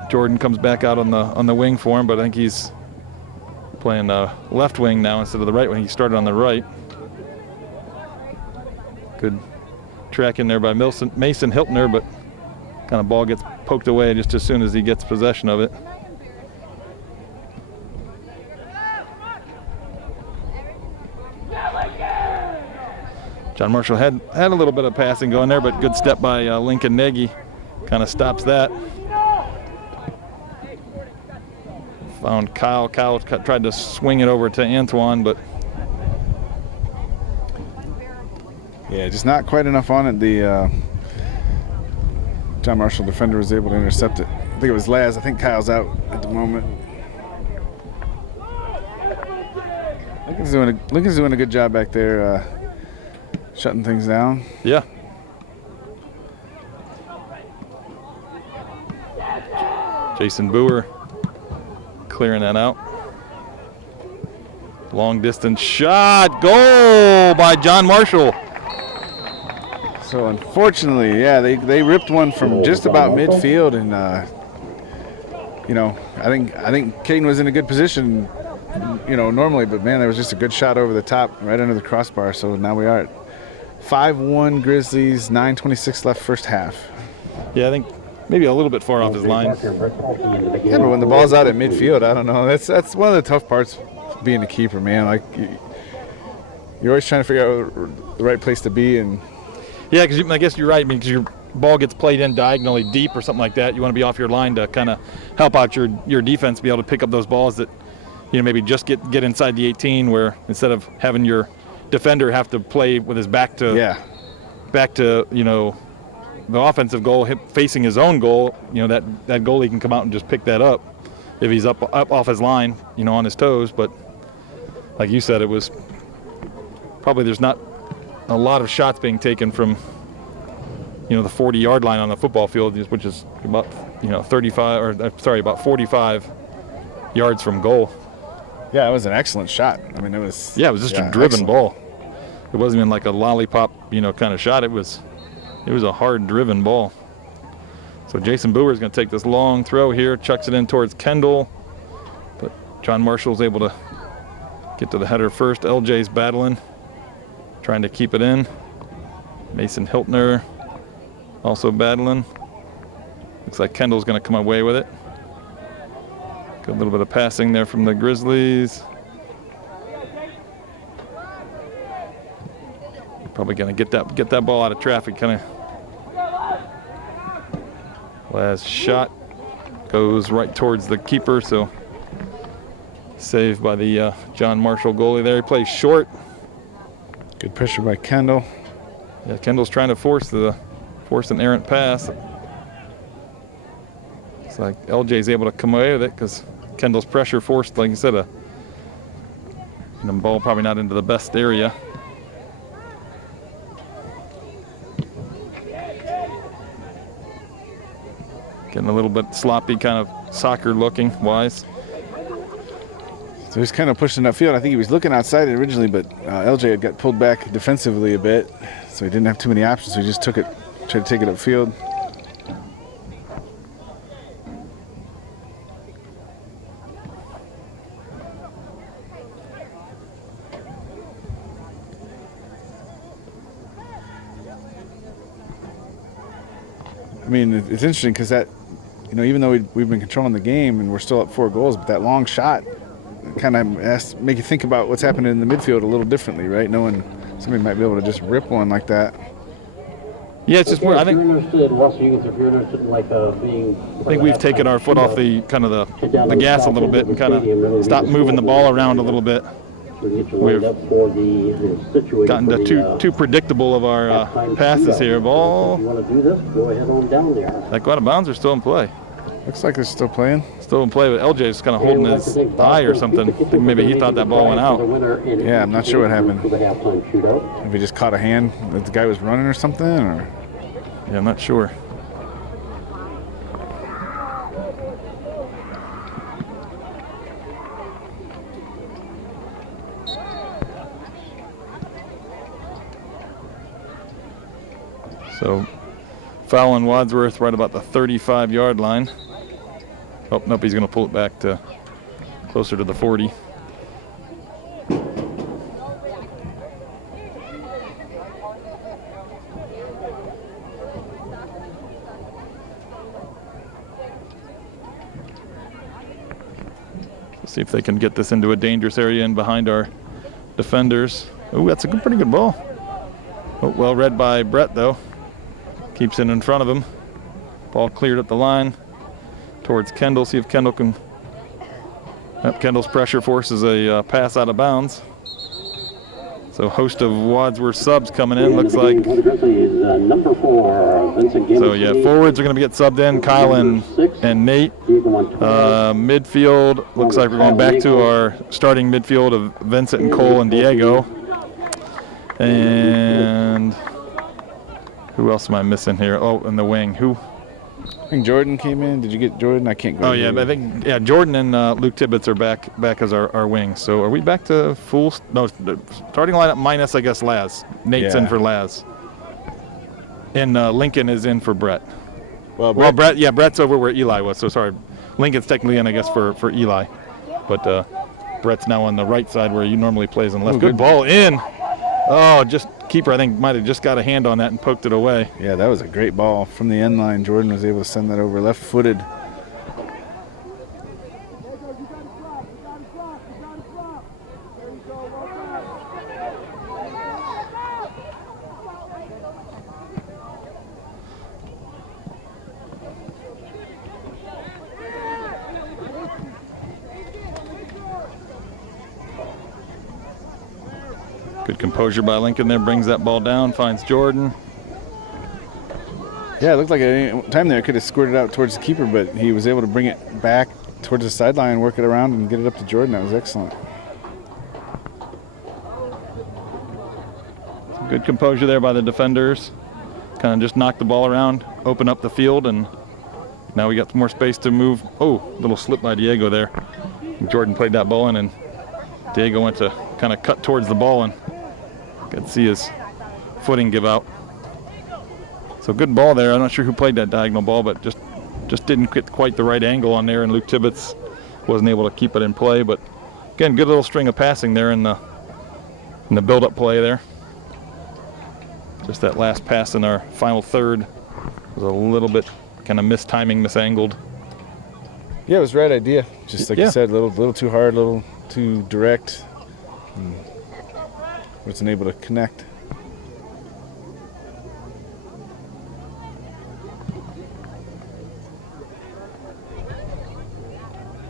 Jordan comes back out on the wing for him, but I think he's playing left wing now instead of the right wing. He started on the right. Good track in there by Mason Hiltner, but kind of ball gets poked away just as soon as he gets possession of it. John Marshall had a little bit of passing going there, but good step by Lincoln Nagy. Kind of stops that. Found Kyle. Kyle tried to swing it over to Antoine, but yeah, just not quite enough on it. The John Marshall defender was able to intercept it. I think it was Laz. I think Kyle's out at the moment. Lincoln's doing a good job back there, shutting things down. Yeah. Jason Boer clearing that out. Long distance shot, goal by John Marshall. So unfortunately, yeah, they ripped one from just about midfield, and I think Caden was in a good position, normally, but man, there was just a good shot over the top, right under the crossbar. So now we are at 5-1 Grizzlies, 9:26 left first half. Yeah, I think maybe a little bit far off his line. Yeah, but when the ball's out at midfield, I don't know. That's one of the tough parts being a keeper, man. Like you're always trying to figure out the right place to be, and yeah, because I guess you're right. I mean, because your ball gets played in diagonally deep or something like that, you want to be off your line to kind of help out your defense, be able to pick up those balls that maybe just get inside the 18, where instead of having your defender have to play with his back to the offensive goal, facing his own goal, that goalie can come out and just pick that up if he's up off his line, on his toes. But like you said, it was probably there's not a lot of shots being taken from the 40-yard line on the football field, which is about about 45 yards from goal. Yeah, it was an excellent shot. I mean, it was just a driven ball. It wasn't even like a lollipop kind of shot. It was a hard driven ball. So Jason Boer is going to take this long throw here, chucks it in towards Kendall, but John Marshall's able to get to the header first. LJ's battling, trying to keep it in. Mason Hiltner also battling. Looks like Kendall's going to come away with it. Good little bit of passing there from the Grizzlies. Probably going to get that ball out of traffic, kind of. Last shot goes right towards the keeper, so saved by the John Marshall goalie there. He plays short. Good pressure by Kendall. Yeah, Kendall's trying to force an errant pass. It's like LJ's able to come away with it because Kendall's pressure forced, like you said, the ball probably not into the best area. Getting a little bit sloppy, kind of soccer looking wise. So he's kind of pushing upfield. I think he was looking outside originally, but LJ had got pulled back defensively a bit, so he didn't have too many options. So he just tried to take it upfield. I mean, it's interesting because that, even though we've been controlling the game and we're still up 4 goals, but that long shot kind of make you think about what's happening in the midfield a little differently, right? Knowing somebody might be able to just rip one like that. Yeah, it's just more. I think we've taken our foot off the kind of the gas a little bit and kind of stopped moving the ball around a little bit. We've gotten too predictable of our passes here. Ball. If you want to do this, go ahead on down there. That go out of bounds or still in play? Looks like they're still playing. Still in play, but LJ's kind of holding his thigh or something. I think maybe he thought that ball went out. Yeah, I'm not sure what happened. If he just caught a hand that the guy was running or something, or yeah, I'm not sure. So, foul on Wadsworth right about the 35-yard line. Oh, nope, he's going to pull it back to closer to the 40. Let's see if they can get this into a dangerous area in behind our defenders. Oh, that's a pretty good ball. Oh, well read by Brett, though. Keeps it in front of him. Ball cleared up the line towards Kendall. See if Kendall can. Yep, Kendall's pressure forces a pass out of bounds. So host of Wadsworth subs coming in, looks like. So yeah, forwards are going to get subbed in, Kyle and Nate. Midfield, looks like we're going back to our starting midfield of Vincent and Cole and Diego. And who else am I missing here? Oh, in the wing. Who? I think Jordan came in. Did you get Jordan? I can't go. Oh, yeah, I think, yeah, Jordan and Luke Tibbetts are back as our wings. So are we back to full? No, starting lineup minus, I guess, Laz. Nate's in for Laz. And Lincoln is in for Brett. Well, Brett, yeah, Brett's over where Eli was. So sorry. Lincoln's technically in, I guess, for Eli. But Brett's now on the right side where he normally plays on the left. Good ball in. Oh, just keeper, I think, might have just got a hand on that and poked it away. Yeah, that was a great ball from the end line. Jordan was able to send that over left-footed. Good composure by Lincoln there, brings that ball down, finds Jordan. Yeah, it looked like at any time there it could have squirted out towards the keeper, but he was able to bring it back towards the sideline, work it around, and get it up to Jordan. That was excellent. Good composure there by the defenders. Kind of just knocked the ball around, open up the field, and now we got some more space to move. Oh, little slip by Diego there. Jordan played that ball in, and Diego went to kind of cut towards the ball, and could see his footing give out. So good ball there. I'm not sure who played that diagonal ball, but just didn't get quite the right angle on there, and Luke Tibbetts wasn't able to keep it in play. But again, good little string of passing there in the build-up play there. Just that last pass in our final third was a little bit kind of mistiming, misangled. Yeah, it was the right idea. Just like you said, a little too hard, a little too direct. Wasn't able to connect.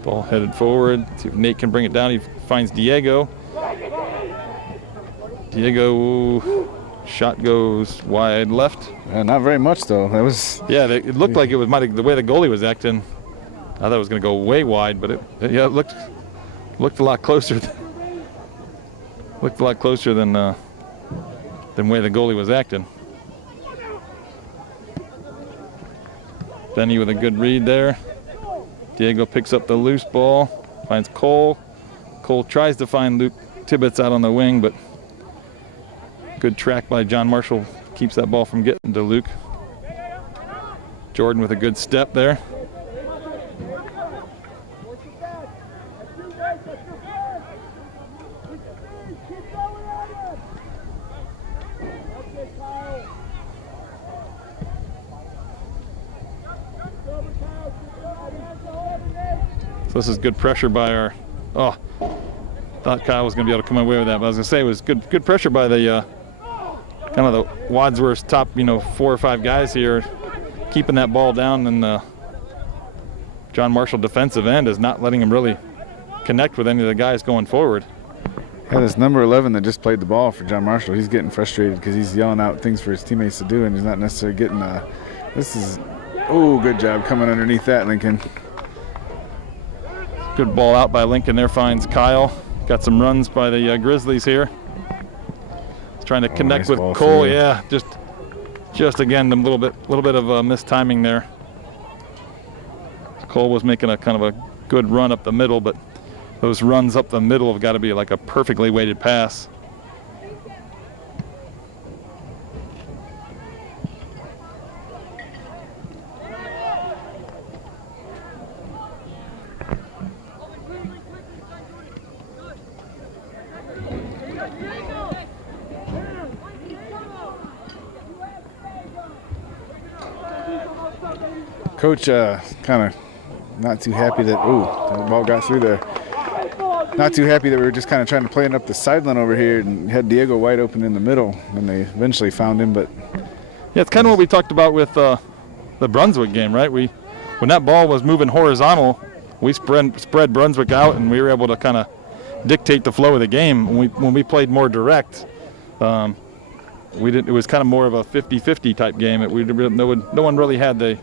Ball headed forward. See if Nate can bring it down. He finds Diego. Diego, shot goes wide left. Not very much though. That was. Yeah, it looked like it was the way the goalie was acting. I thought it was going to go way wide, but it looked a lot closer. Looked a lot closer than way the goalie was acting. Benny with a good read there. Diego picks up the loose ball, finds Cole. Cole tries to find Luke Tibbetts out on the wing, but good track by John Marshall keeps that ball from getting to Luke. Jordan with a good step there. So this is good pressure by our. Oh, thought Kyle was going to be able to come away with that, but I was going to say it was good pressure by the kind of the Wadsworth's top 4 or 5 guys here, keeping that ball down, and John Marshall defensive end is not letting him really connect with any of the guys going forward. Yeah, this number 11 that just played the ball for John Marshall, he's getting frustrated because he's yelling out things for his teammates to do, and he's not necessarily getting. This is Oh, good job coming underneath that, Lincoln. Good ball out by Lincoln there, finds Kyle. Got some runs by the Grizzlies here. He's trying to connect nice with Cole. through. Yeah, just again a little bit of mistiming there. Cole was making a kind of a good run up the middle, but those runs up the middle have got to be like a perfectly weighted pass. Coach kind of not too happy that, that ball got through there. Not too happy that we were just kind of trying to play it up the sideline over here and had Diego wide open in the middle, and they eventually found him. But yeah, it's kind of what we talked about with the Brunswick game, right? When that ball was moving horizontal, we spread Brunswick out, and we were able to kind of dictate the flow of the game. When we played more direct, we didn't. It was kind of more of a 50-50 type game. No one really had the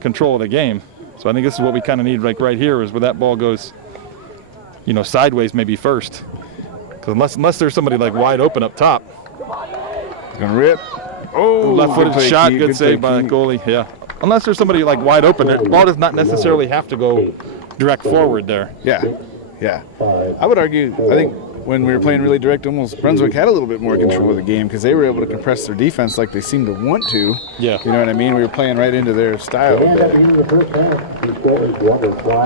control of the game. So I think this is what we kind of need, like right here, is where that ball goes, sideways maybe first. Because unless there's somebody like wide open up top. Gonna rip. Oh, left-footed shot, good save by the goalie. Yeah. Unless there's somebody like wide open, the ball does not necessarily have to go direct forward there. Yeah. I would argue, I think when we were playing really direct, almost Brunswick had a little bit more control of the game because they were able to compress their defense like they seemed to want to. Yeah. You know what I mean? We were playing right into their style.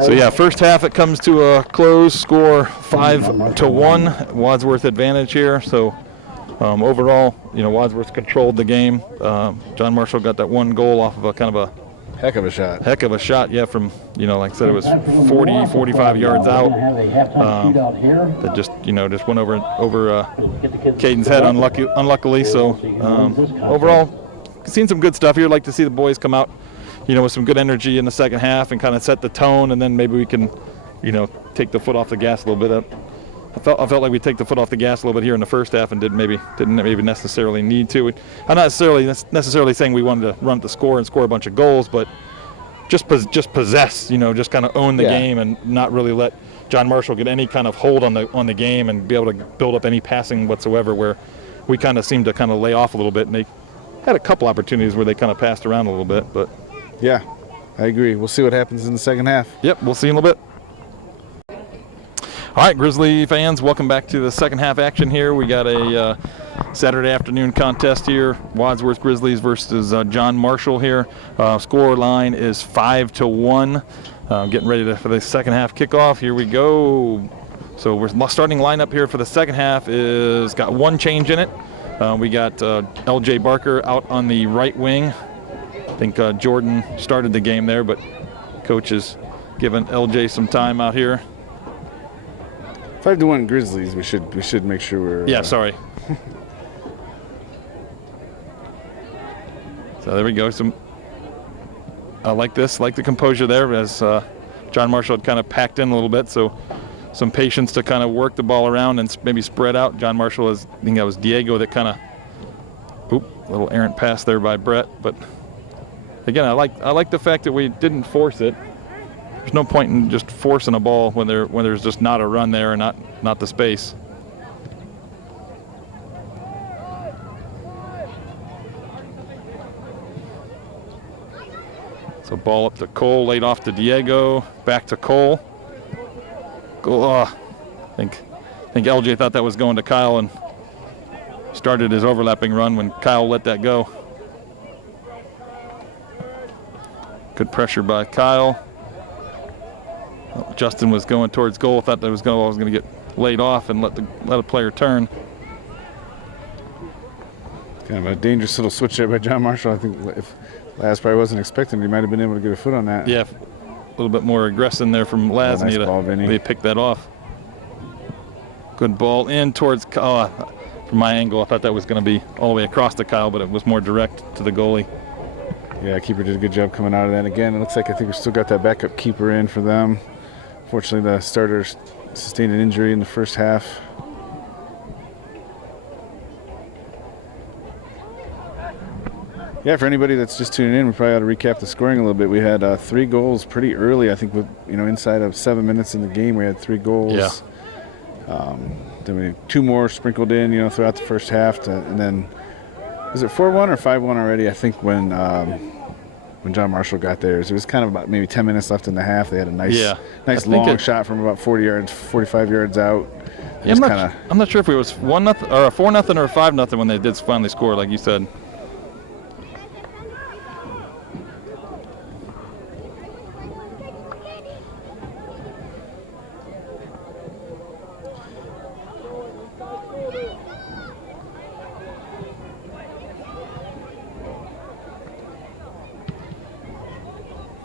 So yeah, first half it comes to a close score, 5-1, Wadsworth advantage here. So overall, Wadsworth controlled the game. John Marshall got that one goal off of a kind of a heck of a shot. Heck of a shot, yeah, from, like I said, it was 40, 45 yards out. That just went over Caden's head unluckily. So overall, seen some good stuff here. Like to see the boys come out, with some good energy in the second half and kind of set the tone, and then maybe we can, take the foot off the gas a little bit. I felt like we take the foot off the gas a little bit here in the first half and didn't maybe necessarily need to. I'm not necessarily saying we wanted to run up the score and score a bunch of goals, but just possess, just kind of own the game and not really let John Marshall get any kind of hold on the game and be able to build up any passing whatsoever, where we kind of seemed to kind of lay off a little bit, and they had a couple opportunities where they kind of passed around a little bit. But yeah, I agree. We'll see what happens in the second half. Yep, we'll see in a little bit. All right, Grizzly fans, welcome back to the second half action here. We got a Saturday afternoon contest here, Wadsworth Grizzlies versus John Marshall here. Score line is 5-1. Getting ready for the second half kickoff. Here we go. So we're starting lineup here for the second half is got one change in it. We got LJ Barker out on the right wing. I think Jordan started the game there, but coach is giving LJ some time out here. 5-1 Grizzlies. We should make sure we're. Yeah, sorry. So there we go. I like this. Like the composure there, as John Marshall had kind of packed in a little bit. So some patience to kind of work the ball around and maybe spread out. John Marshall I think that was Diego that kind of. Little errant pass there by Brett. But again, I like the fact that we didn't force it. There's no point in just forcing a ball when there's just not a run there and not the space. So ball up to Cole, laid off to Diego, back to Cole. I think LJ thought that was going to Kyle and started his overlapping run when Kyle let that go. Good pressure by Kyle. Justin was going towards goal. Thought that was going to get laid off and let a player turn. Kind of a dangerous little switch there by John Marshall. I think if Laz probably wasn't expecting, he might have been able to get a foot on that. Yeah, a little bit more aggression there from Laz. Nice ball, Vinny. They picked that off. Good ball in towards Kyle. From my angle, I thought that was going to be all the way across to Kyle, but it was more direct to the goalie. Yeah, keeper did a good job coming out of that. Again, it looks like I think we still got that backup keeper in for them. Fortunately, the starters sustained an injury in the first half. Yeah, for anybody that's just tuning in, we probably ought to recap the scoring a little bit. We had 3 goals pretty early. I think with inside of 7 minutes in the game, we had 3 goals. Yeah. Then we had 2 more sprinkled in, throughout the first half, and then was it 4-1 or 5-1 already? I think when John Marshall got theirs, it was kind of about maybe 10 minutes left in the half. They had a nice long shot from about 40 yards, 45 yards out. Yeah, I'm not sure if it was 1-0 or 4-0 or 5-0 when they did finally score, like you said.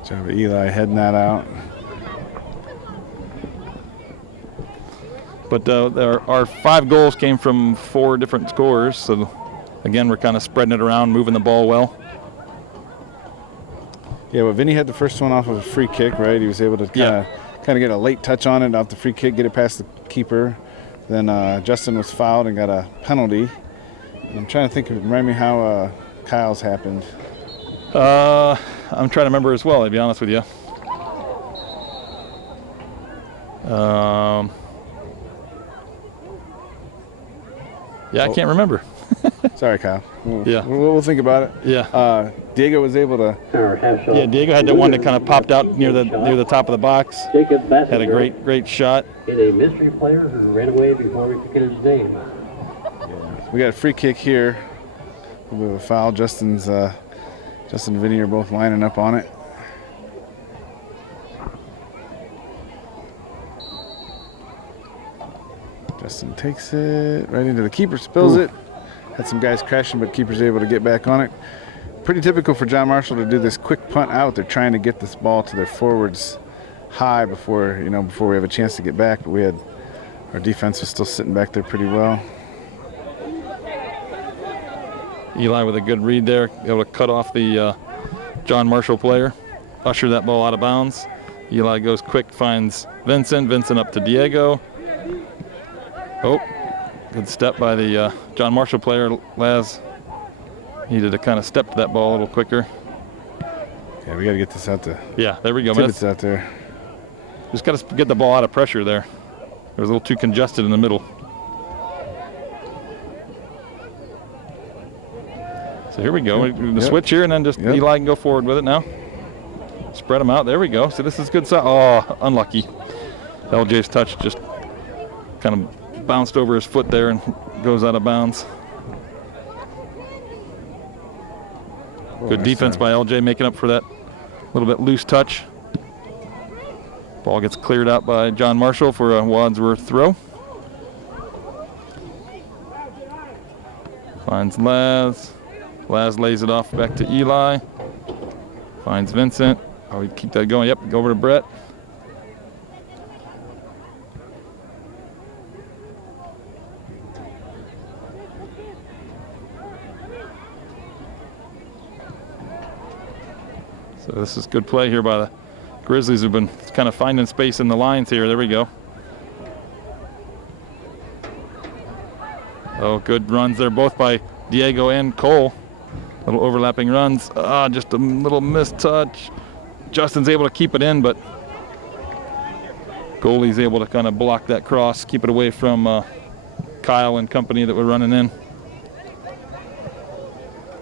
Job of Eli heading that out. But our 5 goals came from 4 different scorers. So, again, we're kind of spreading it around, moving the ball well. Yeah, well, Vinny had the first one off of a free kick, right? He was able to kind of get a late touch on it off the free kick, get it past the keeper. Then Justin was fouled and got a penalty. And I'm trying to think, remind me how Kyle's happened. I'm trying to remember as well, to be honest with you. I can't remember. Sorry, Kyle. We'll think about it. Yeah. Diego was able to. Yeah, Diego had the one that kind of popped out near the top of the box. Had a great shot. And a mystery player who ran away before we could get his name. Yeah. We got a free kick here. A little bit of a foul. Justin and Vinny are both lining up on it. Justin takes it right into the keeper, spills it. Had some guys crashing, but keeper's able to get back on it. Pretty typical for John Marshall to do this quick punt out. They're trying to get this ball to their forwards high before we have a chance to get back. But our defense was still sitting back there pretty well. Eli with a good read there, able to cut off the John Marshall player, usher that ball out of bounds. Eli goes quick, finds Vincent up to Diego. Oh, good step by the John Marshall player. Laz needed to kind of step to that ball a little quicker. Yeah, we got to get this out there. Yeah, there we go. Tibbetts out there. Just got to get the ball out of pressure there. It was a little too congested in the middle. So here we go. We're going to switch here, and then just Eli can go forward with it now. Spread them out. There we go. So this is good. Oh, unlucky. LJ's touch just kind of bounced over his foot there and goes out of bounds. Good defense by LJ, making up for that little bit loose touch. Ball gets cleared out by John Marshall for a Wadsworth throw. Finds Laz. Laz lays it off back to Eli. Finds Vincent. Oh, we keep that going. Yep, go over to Brett. So this is good play here by the Grizzlies, who've been kind of finding space in the lines here. There we go. Oh, good runs there, both by Diego and Cole. Little overlapping runs. Just a little missed touch. Justin's able to keep it in, but goalie's able to kind of block that cross, keep it away from Kyle and company that were running in.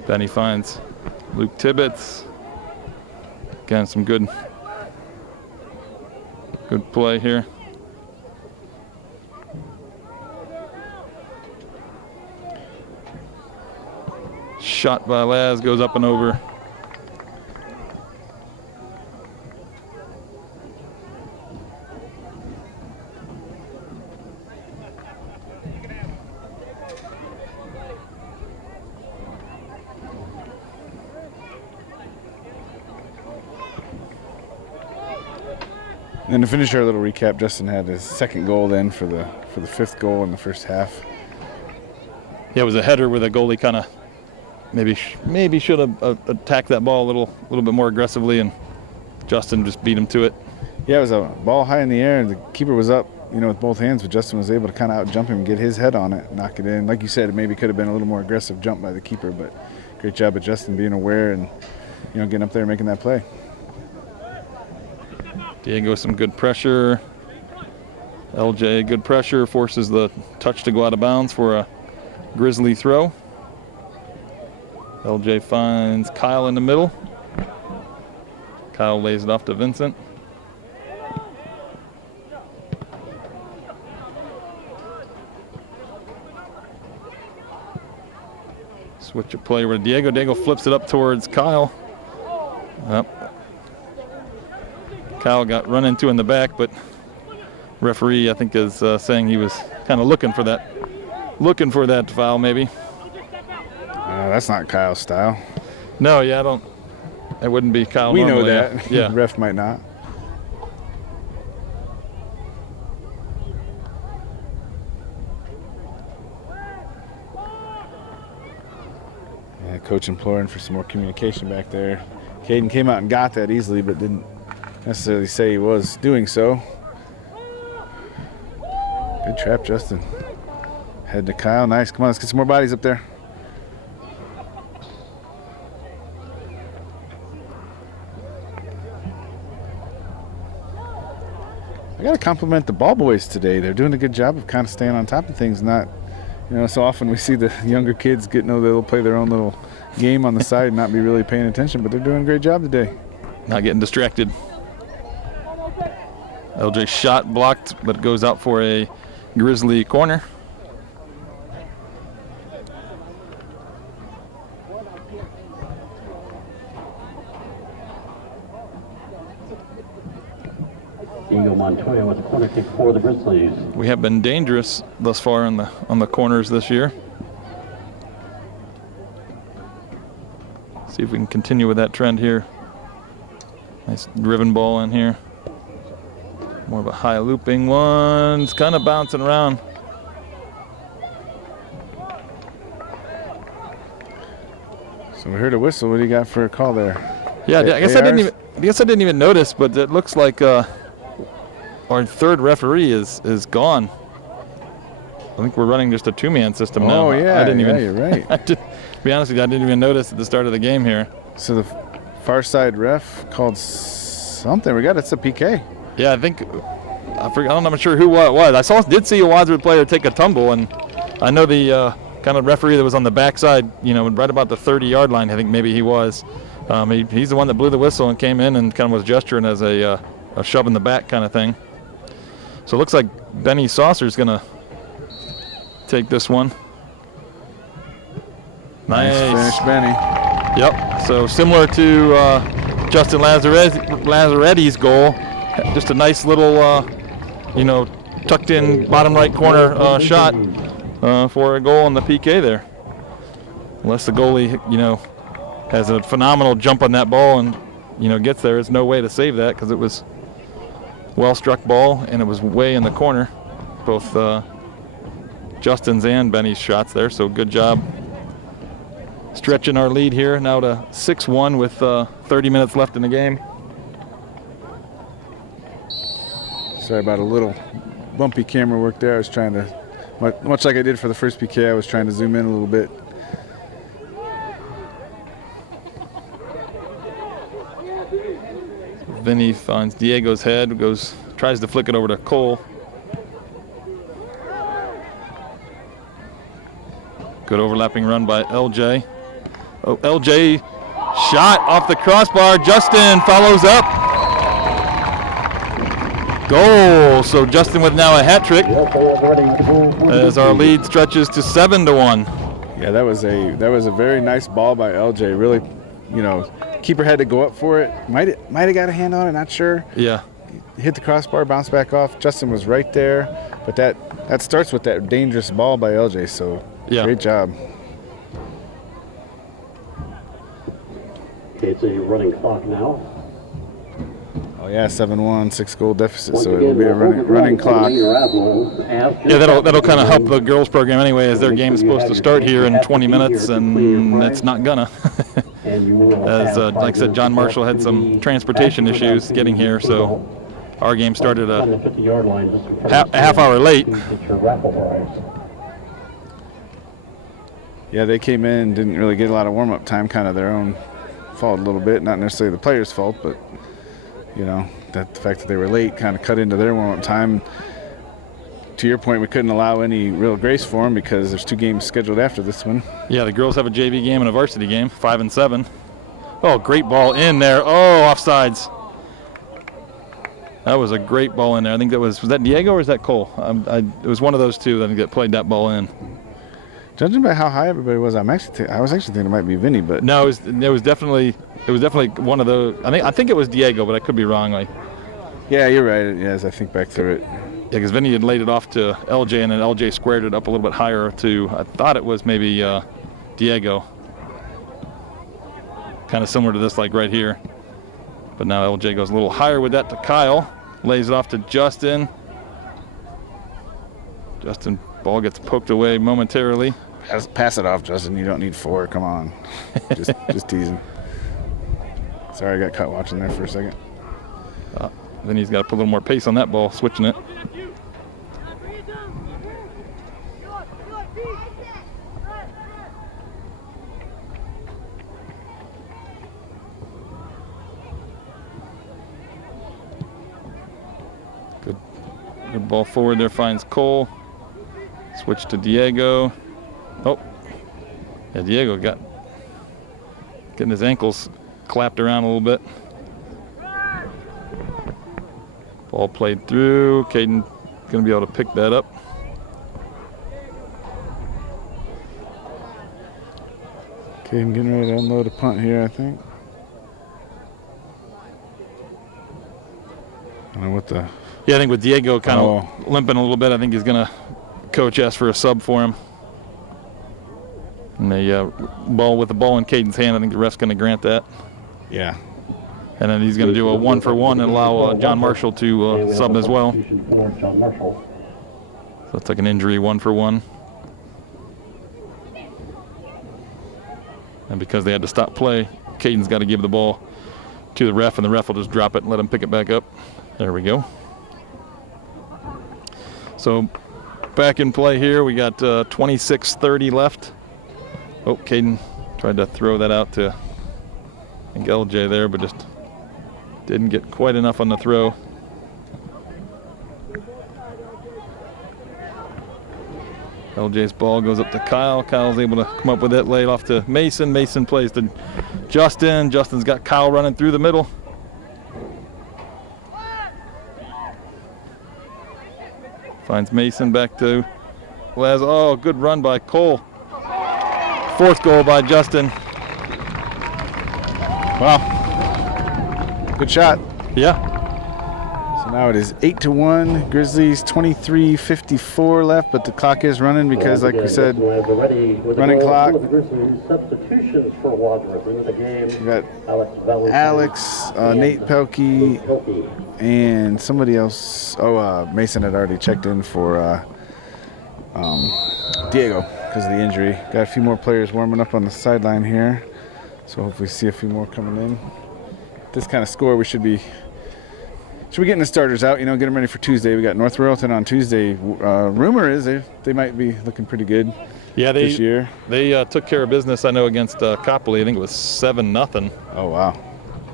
Then he finds Luke Tibbetts. Again, some good play here. Shot by Laz, goes up and over. And to finish our little recap, Justin had his second goal then for the 5th goal in the first half. Yeah, it was a header where the goalie kind of maybe should have attacked that ball a little bit more aggressively, and Justin just beat him to it. Yeah, it was a ball high in the air, and the keeper was up, with both hands, but Justin was able to kind of out jump him and get his head on it, knock it in. Like you said, it maybe could have been a little more aggressive jump by the keeper, but great job of Justin being aware and, getting up there and making that play. Diego, some good pressure. LJ, good pressure, forces the touch to go out of bounds for a Grizzly throw. LJ finds Kyle in the middle. Kyle lays it off to Vincent. Switch of play with Diego. Diego flips it up towards Kyle. Yep. Kyle got run into in the back, but referee, I think, is saying he was kind of looking for that foul, maybe. That's not Kyle's style. No, yeah, it wouldn't be Kyle. We normally. know that. Yeah. Ref might not. Yeah, coach imploring for some more communication back there. Caden came out and got that easily, but didn't necessarily say he was doing so. Good trap, Justin. Head to Kyle. Nice. Come on, let's get some more bodies up there. I got to compliment the ball boys today. They're doing a good job of kind of staying on top of things. Not, so often we see the younger kids they'll play their own little game on the side and not be really paying attention, but they're doing a great job today. Not getting distracted. LJ shot blocked, but it goes out for a Grizzly corner. Diego Montoya with the corner kick for the Grizzlies. We have been dangerous thus far on the corners this year. See if we can continue with that trend here. Nice driven ball in here. More of a high looping one. It's kind of bouncing around. So we heard a whistle. What do you got for a call there? Yeah, I guess I didn't even notice, but it looks like our third referee is gone. I think we're running just a two-man system now. Oh yeah, I didn't even, you're right. to be honest with you, I didn't even notice at the start of the game here. So the far side ref called something. It's a PK. Yeah, I think I'm not sure who it was. Did see a Wadsworth player take a tumble, and I know the kind of referee that was on the backside, right about the 30-yard line. I think maybe he was. He's the one that blew the whistle and came in and kind of was gesturing as a shove in the back kind of thing. So it looks like Benny Saucer's gonna take this one. Nice finish, Benny. Yep. So similar to Justin Lazaretti's goal, just a nice little, tucked in bottom right corner shot for a goal on the PK there. Unless the goalie, has a phenomenal jump on that ball and, gets there, there's no way to save that because it was well struck ball and it was way in the corner. Both Justin's and Benny's shots there, so good job. Stretching our lead here now to 6-1 with 30 minutes left in the game. Sorry about a little bumpy camera work there. I was trying to, much like I did for the first PK, I was trying to zoom in a little bit. Vinny finds Diego's head, tries to flick it over to Cole. Good overlapping run by LJ. Oh, LJ shot off the crossbar. Justin follows up. Goal. So Justin with now a hat trick as our lead stretches to 7-1. Yeah, that was a very nice ball by LJ. Really, keeper had to go up for it. Might have got a hand on it, not sure. Yeah. Hit the crossbar, bounced back off. Justin was right there, but that starts with that dangerous ball by LJ. So yeah, great job. Okay, it's a running clock now. Oh yeah, 7-1, 6-goal deficit. So it'll be a running clock. Yeah, that'll kind of help the girls program anyway, as their game is supposed to start here in 20 minutes, and it's not gonna. As like I said, John Marshall had some transportation issues getting here, so our game started a half hour late. Yeah, they came in, didn't really get a lot of warm-up time, kind of their own fault a little bit. Not necessarily the players' fault, but, you know, that the fact that they were late kind of cut into their warm-up time. To your point, we couldn't allow any real grace for them because there's 2 games scheduled after this one. Yeah, the girls have a JV game and a varsity game, 5 and 7. Oh, great ball in there. Oh, offsides. That was a great ball in there. I think that was that Diego or is that Cole? It was one of those two that played that ball in. Judging by how high everybody was, I was actually thinking it might be Vinny, but no, it was definitely one of those. I think it was Diego, but I could be wrong. Yeah, you're right. Yeah, as I think back through it. Yeah, because Vinny had laid it off to LJ, and then LJ squared it up a little bit higher to. I thought it was maybe Diego. Kind of similar to this, like right here. But now LJ goes a little higher with that to Kyle. Lays it off to Justin. Justin, ball gets poked away momentarily. Pass it off, Justin. You don't need 4. Come on. just teasing. Sorry, I got cut watching there for a second. Then he's got to put a little more pace on that ball, switching it. Good ball forward there, finds Cole. Switch to Diego. Oh, yeah, Diego getting his ankles clapped around a little bit. Ball played through. Caden going to be able to pick that up. Caden getting ready to unload a punt here, I think. I don't know what the... Yeah, I think with Diego kind of limping a little bit, I think he's going to coach ask for a sub for him. And the ball with the ball in Caden's hand, I think the ref's going to grant that. Yeah. And then he's going to do a 1-for-1 and allow John Marshall to sub as well. So it's like an injury 1-for-1. And because they had to stop play, Caden's got to give the ball to the ref, and the ref will just drop it and let him pick it back up. There we go. So back in play here, we got 26:30 left. Oh, Caden tried to throw that out to, I think, LJ there, but just didn't get quite enough on the throw. LJ's ball goes up to Kyle. Kyle's able to come up with it, lay it off to Mason. Mason plays to Justin. Justin's got Kyle running through the middle. Finds Mason back to Les. Oh, good run by Cole. 4th goal by Justin. Wow. Good shot. Yeah. So now it is 8-1. Grizzlies 23:54 left, but the clock is running because, like we said, running clock. Substitutions for Wadsworth into the game. We got Alex, Nate Pelkey, and somebody else. Oh, Mason had already checked in for Diego because of the injury. Got a few more players warming up on the sideline here, so hopefully see a few more coming in. This kind of score, we should be getting the starters out, get them ready for Tuesday. We got North Royalton on Tuesday. Rumor is they might be looking pretty good this year. They took care of business, I know, against Copley. I think it was 7-0. Oh, wow.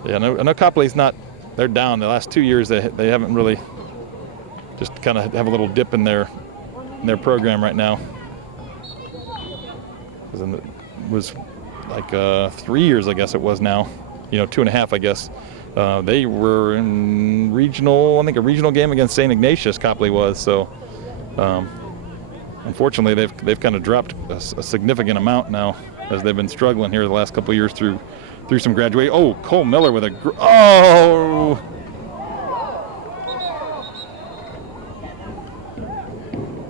Yeah, I know Copley's not – they're down. The last 2 years they haven't really – just kind of have a little dip in their program right now. It was like 3 years, I guess it was now. 2.5, I guess. They were in regional, I think a regional game against St. Ignatius, Copley was. So, unfortunately, they've kind of dropped a significant amount now as they've been struggling here the last couple of years through some graduation. Oh, Cole Miller with a oh!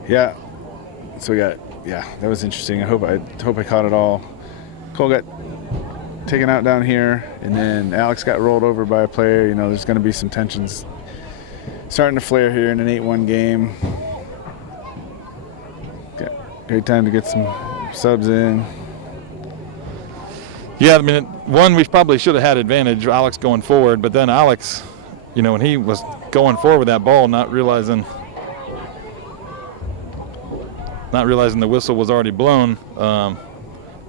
Yeah. So we got that was interesting. I hope I caught it all. Cole got taken out down here, and then Alex got rolled over by a player. There's going to be some tensions starting to flare here in an 8-1 game. Got great time to get some subs in. Yeah, I mean, one, we probably should have had advantage, Alex going forward, but then Alex, when he was going forward with that ball, not realizing the whistle was already blown,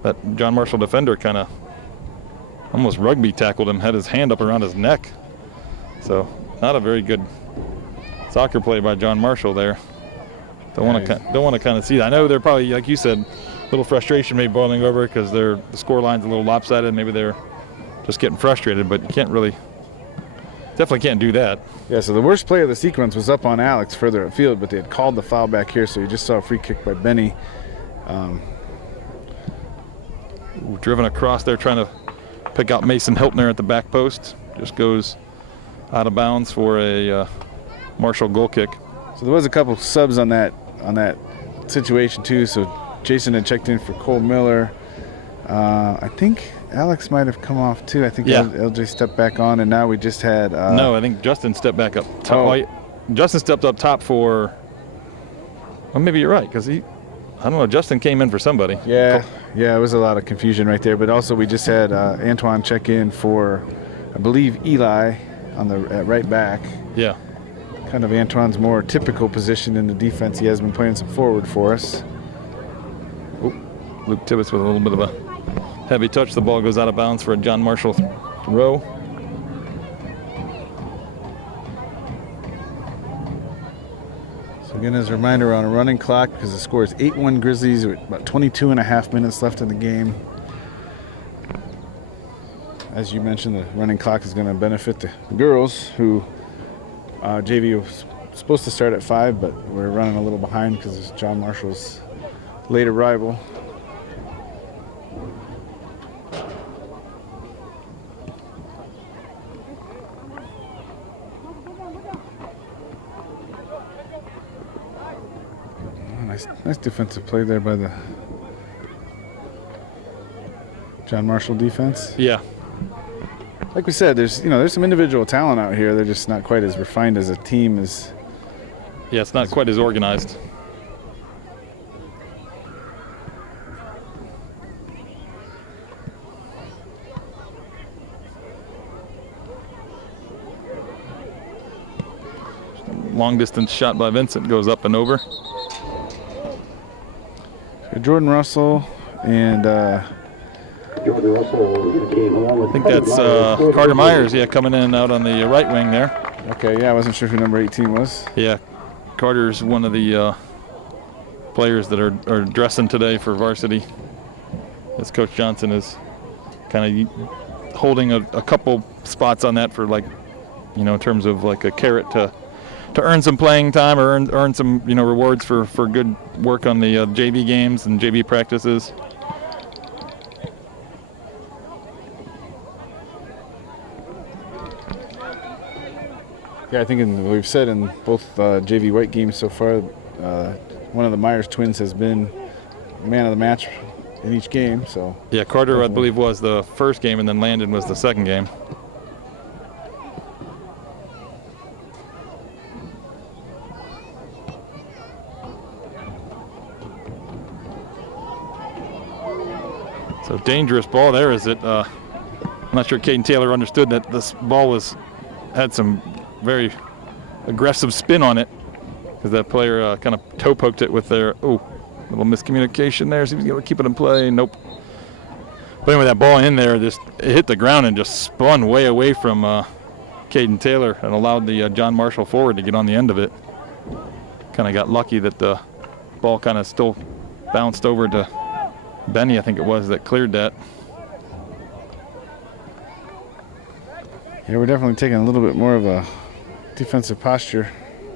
that John Marshall defender kind of almost rugby tackled him, had his hand up around his neck. So not a very good soccer play by John Marshall there. Don't want to kind of see that. I know they're probably, like you said, a little frustration maybe boiling over because the score line's a little lopsided. Maybe they're just getting frustrated, but you definitely can't do that. Yeah, so the worst play of the sequence was up on Alex further upfield, but they had called the foul back here, so you just saw a free kick by Benny. Driven across there trying to pick out Mason Hiltner at the back post. Just goes out of bounds for a Marshall goal kick. So there was a couple subs on that situation too. So Jason had checked in for Cole Miller. I think Alex might have come off too. I think LJ stepped back on, and now we just had. No, I think Justin stepped back up top. Justin stepped up top for. Well, maybe you're right because I don't know. Justin came in for somebody. Yeah, it was a lot of confusion right there. But also we just had Antoine check in for, I believe, Eli at right back. Yeah. Kind of Antoine's more typical position in the defense. He has been playing some forward for us. Luke Tibbetts with a little bit of a heavy touch. The ball goes out of bounds for a John Marshall throw. So again, as a reminder, on a running clock, because the score is 8-1 Grizzlies with about 22 and a half minutes left in the game. As you mentioned, the running clock is going to benefit the girls, who JV was supposed to start at 5, but we're running a little behind because it's John Marshall's late arrival. Nice defensive play there by the John Marshall defense. Yeah. Like we said, there's some individual talent out here. They're just not quite as refined as a team as. Yeah, it's not quite as organized. Long distance shot by Vincent goes up and over. Jordan Russell and Jordan Russell came along with. I think that's Carter Myers, coming in and out on the right wing there. Okay, I wasn't sure who number 18 was. Yeah, Carter's one of the players that are dressing today for varsity. As Coach Johnson is kind of holding a couple spots on that for, like, in terms of like a carrot to earn some playing time or earn some rewards for good work on the JV games and JV practices. Yeah, I think we've said in both JV white games so far, one of the Myers twins has been man of the match in each game. So yeah, Carter, I believe, was the first game, and then Landon was the second game. So dangerous ball there. Is it? I'm not sure Caden Taylor understood that this ball had some very aggressive spin on it, because that player kind of toe poked it with their little miscommunication there. So he was able to keep it in play. Nope. But anyway, that ball in there it hit the ground and just spun way away from Caden Taylor and allowed the John Marshall forward to get on the end of it. Kind of got lucky that the ball kind of still bounced over to Benny, I think it was, that cleared that. Yeah, we're definitely taking a little bit more of a defensive posture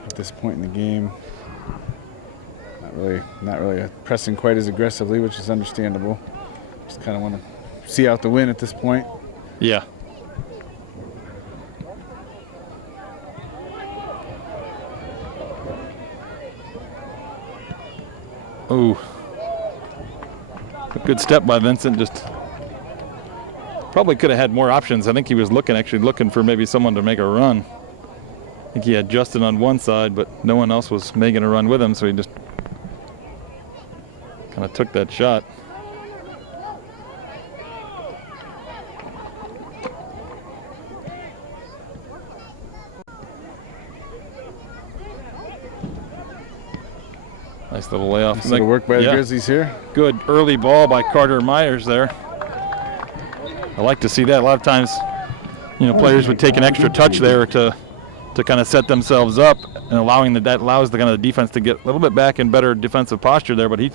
at this point in the game. Not really pressing quite as aggressively, which is understandable. Just kind of want to see out the win at this point. Yeah. Ooh. A good step by Vincent. Just probably could have had more options. I think he was looking for maybe someone to make a run. I think he had Justin on one side, but no one else was making a run with him, so he just kind of took that shot. Nice little layoff. Nice little work by the Grizzlies here. Good early ball by Carter Myers there. I like to see that. A lot of times, players would take an extra touch there to kind of set themselves up, and that allows the kind of defense to get a little bit back in better defensive posture there. But he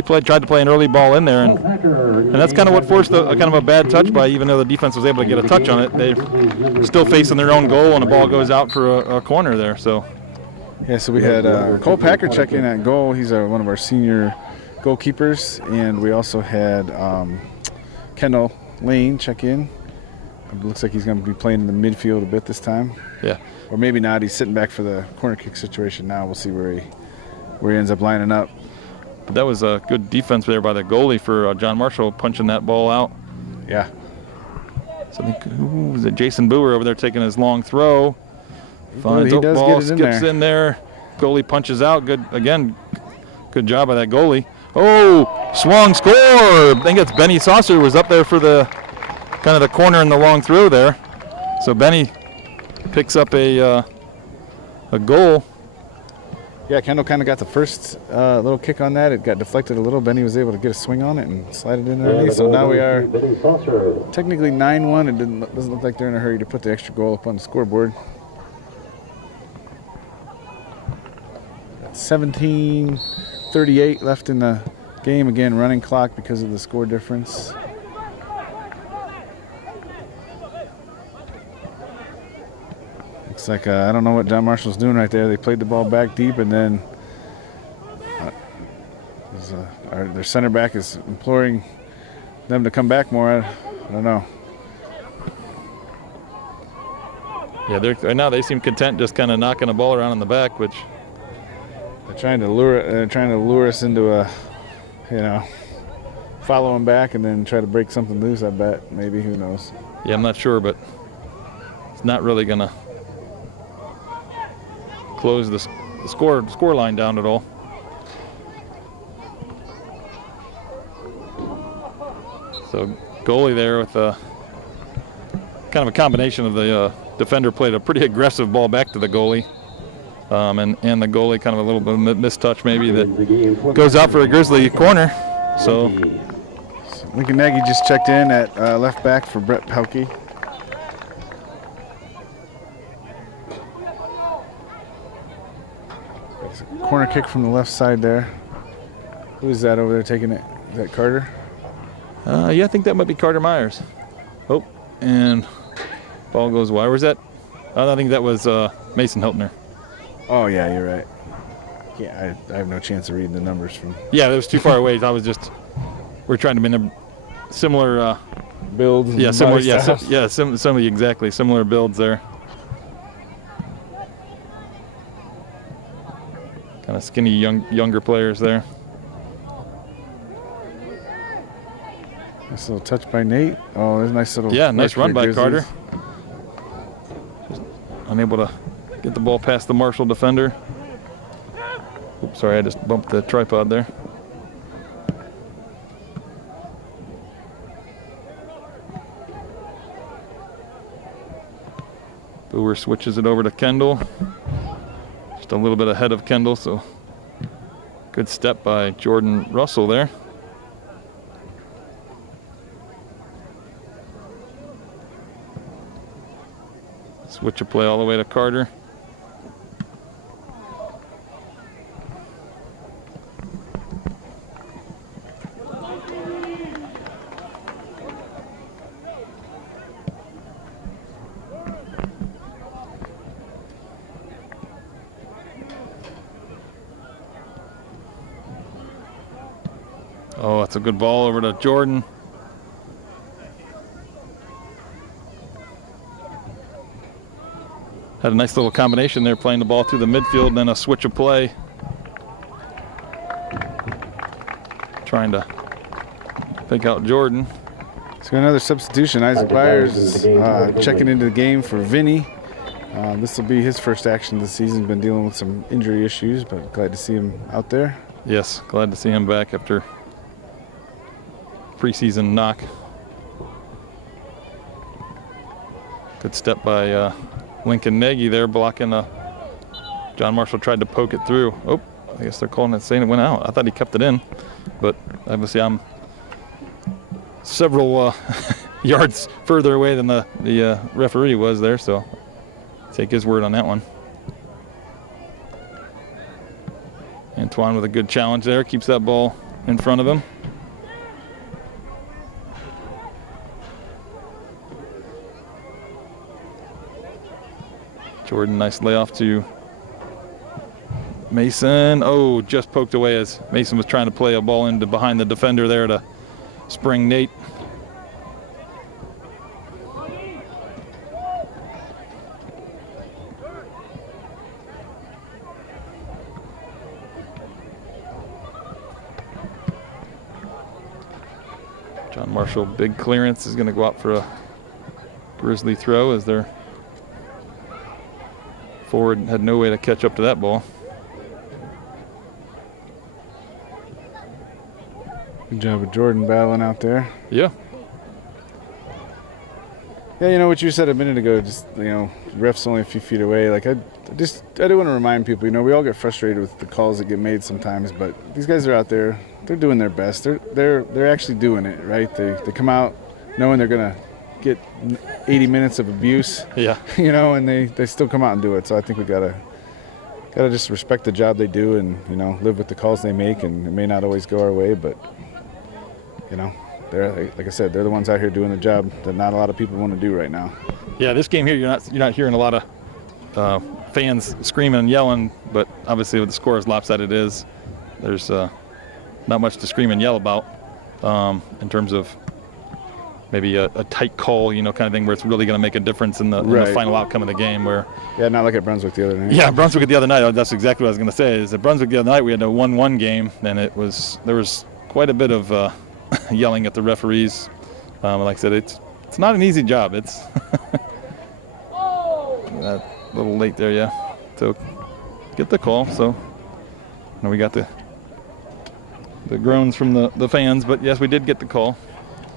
tried to play an early ball in there, and that's kind of what forced a kind of a bad touch by, even though the defense was able to get a touch on it, they're still facing their own goal, and the ball goes out for a corner there. So. Yeah, so we had Cole Packer check in at goal. He's one of our senior goalkeepers, and we also had Kendall Lane check in. It looks like he's going to be playing in the midfield a bit this time. Yeah. Or maybe not. He's sitting back for the corner kick situation now. We'll see where he ends up lining up. But that was a good defense there by the goalie for John Marshall punching that ball out. Yeah. So I think, who was it? Jason Boer over there taking his long throw. Finds he does ball, get it skips in there. Goalie punches out. Good good job by that goalie. Oh, swung, score! I think it's Benny Saucer was up there for the kind of the corner and the long throw there. So Benny picks up a goal. Yeah, Kendall kind of got the first little kick on that. It got deflected a little. Benny was able to get a swing on it and slide it in underneath. So now we are technically 9-1. It doesn't look like they're in a hurry to put the extra goal up on the scoreboard. 17:38 left in the game. Again, running clock because of the score difference. Looks like I don't know what John Marshall's doing right there. They played the ball back deep, and then their center back is imploring them to come back more. I don't know. Yeah, right now they seem content just kind of knocking the ball around in the back, which they're trying to lure us into follow them back and then try to break something loose. I bet, maybe, who knows. Yeah, I'm not sure, but it's not really gonna close the score line down at all. So goalie there with kind of a combination of the defender played a pretty aggressive ball back to the goalie, and the goalie kind of a little bit of a mistouch maybe that goes out for a Grizzly corner. So Lincoln Nagy just checked in at left back for Brett Pelkey. It's a corner kick from the left side there. Who is that over there taking it? Is that Carter? Yeah, I think that might be Carter Myers. Oh, and ball goes wide. Where's that? I think that was Mason Hiltner. Oh, yeah, you're right. Yeah, I have no chance of reading the numbers from. Yeah, that was too far away. We're trying to be in similar builds. Yeah, similar. Yeah, exactly similar builds there. Kind of skinny younger players there. Nice little touch by Nate. Oh, there's a nice little. Yeah, nice run by Grizzlies. Carter. Just unable to get the ball past the Marshall defender. Oops, sorry, I just bumped the tripod there. Boer switches it over to Kendall. Just a little bit ahead of Kendall, so good step by Jordan Russell there. Switch a play all the way to Carter. Oh, that's a good ball over to Jordan. Had a nice little combination there, playing the ball through the midfield and then a switch of play. Trying to pick out Jordan. So another substitution. Isaac Byers is checking into the game for Vinny. This will be his first action this season. Been dealing with some injury issues, but glad to see him out there. Yes, glad to see him back after preseason knock. Good step by Lincoln Nagy there, blocking John Marshall tried to poke it through. Oh, I guess they're calling it, saying it went out. I thought he kept it in, but obviously I'm several yards further away than the referee was there, so take his word on that one. Antoine with a good challenge there, keeps that ball in front of him. Jordan, nice layoff to Mason. Oh, just poked away as Mason was trying to play a ball into behind the defender there to spring Nate. John Marshall, big clearance, is going to go out for a Grizzly throw as their forward had no way to catch up to that ball. Good job of Jordan battling out there. Yeah. Yeah, you know what you said a minute ago, just, you know, ref's only a few feet away. Like, I do want to remind people, you know, we all get frustrated with the calls that get made sometimes, but these guys are out there, they're doing their best. They're actually doing it, right? They come out knowing they're going to get 80 minutes of abuse. Yeah. You know, and they still come out and do it. So I think we gotta just respect the job they do and, you know, live with the calls they make, and it may not always go our way, but, you know, they're, like I said, they're the ones out here doing the job that not a lot of people want to do right now. Yeah, this game here, you're not hearing a lot of fans screaming and yelling, but obviously with the score as lopsided it is, there's not much to scream and yell about in terms of maybe a tight call, you know, kind of thing where it's really going to make a difference in the final outcome of the game. Where not like at Brunswick the other night. Yeah, Brunswick the other night. That's exactly what I was going to say. Is at Brunswick the other night we had a 1-1 game, and there was quite a bit of yelling at the referees. Like I said, it's not an easy job. It's a little late there, yeah. So get the call. So you know, we got the groans from the fans, but yes, we did get the call.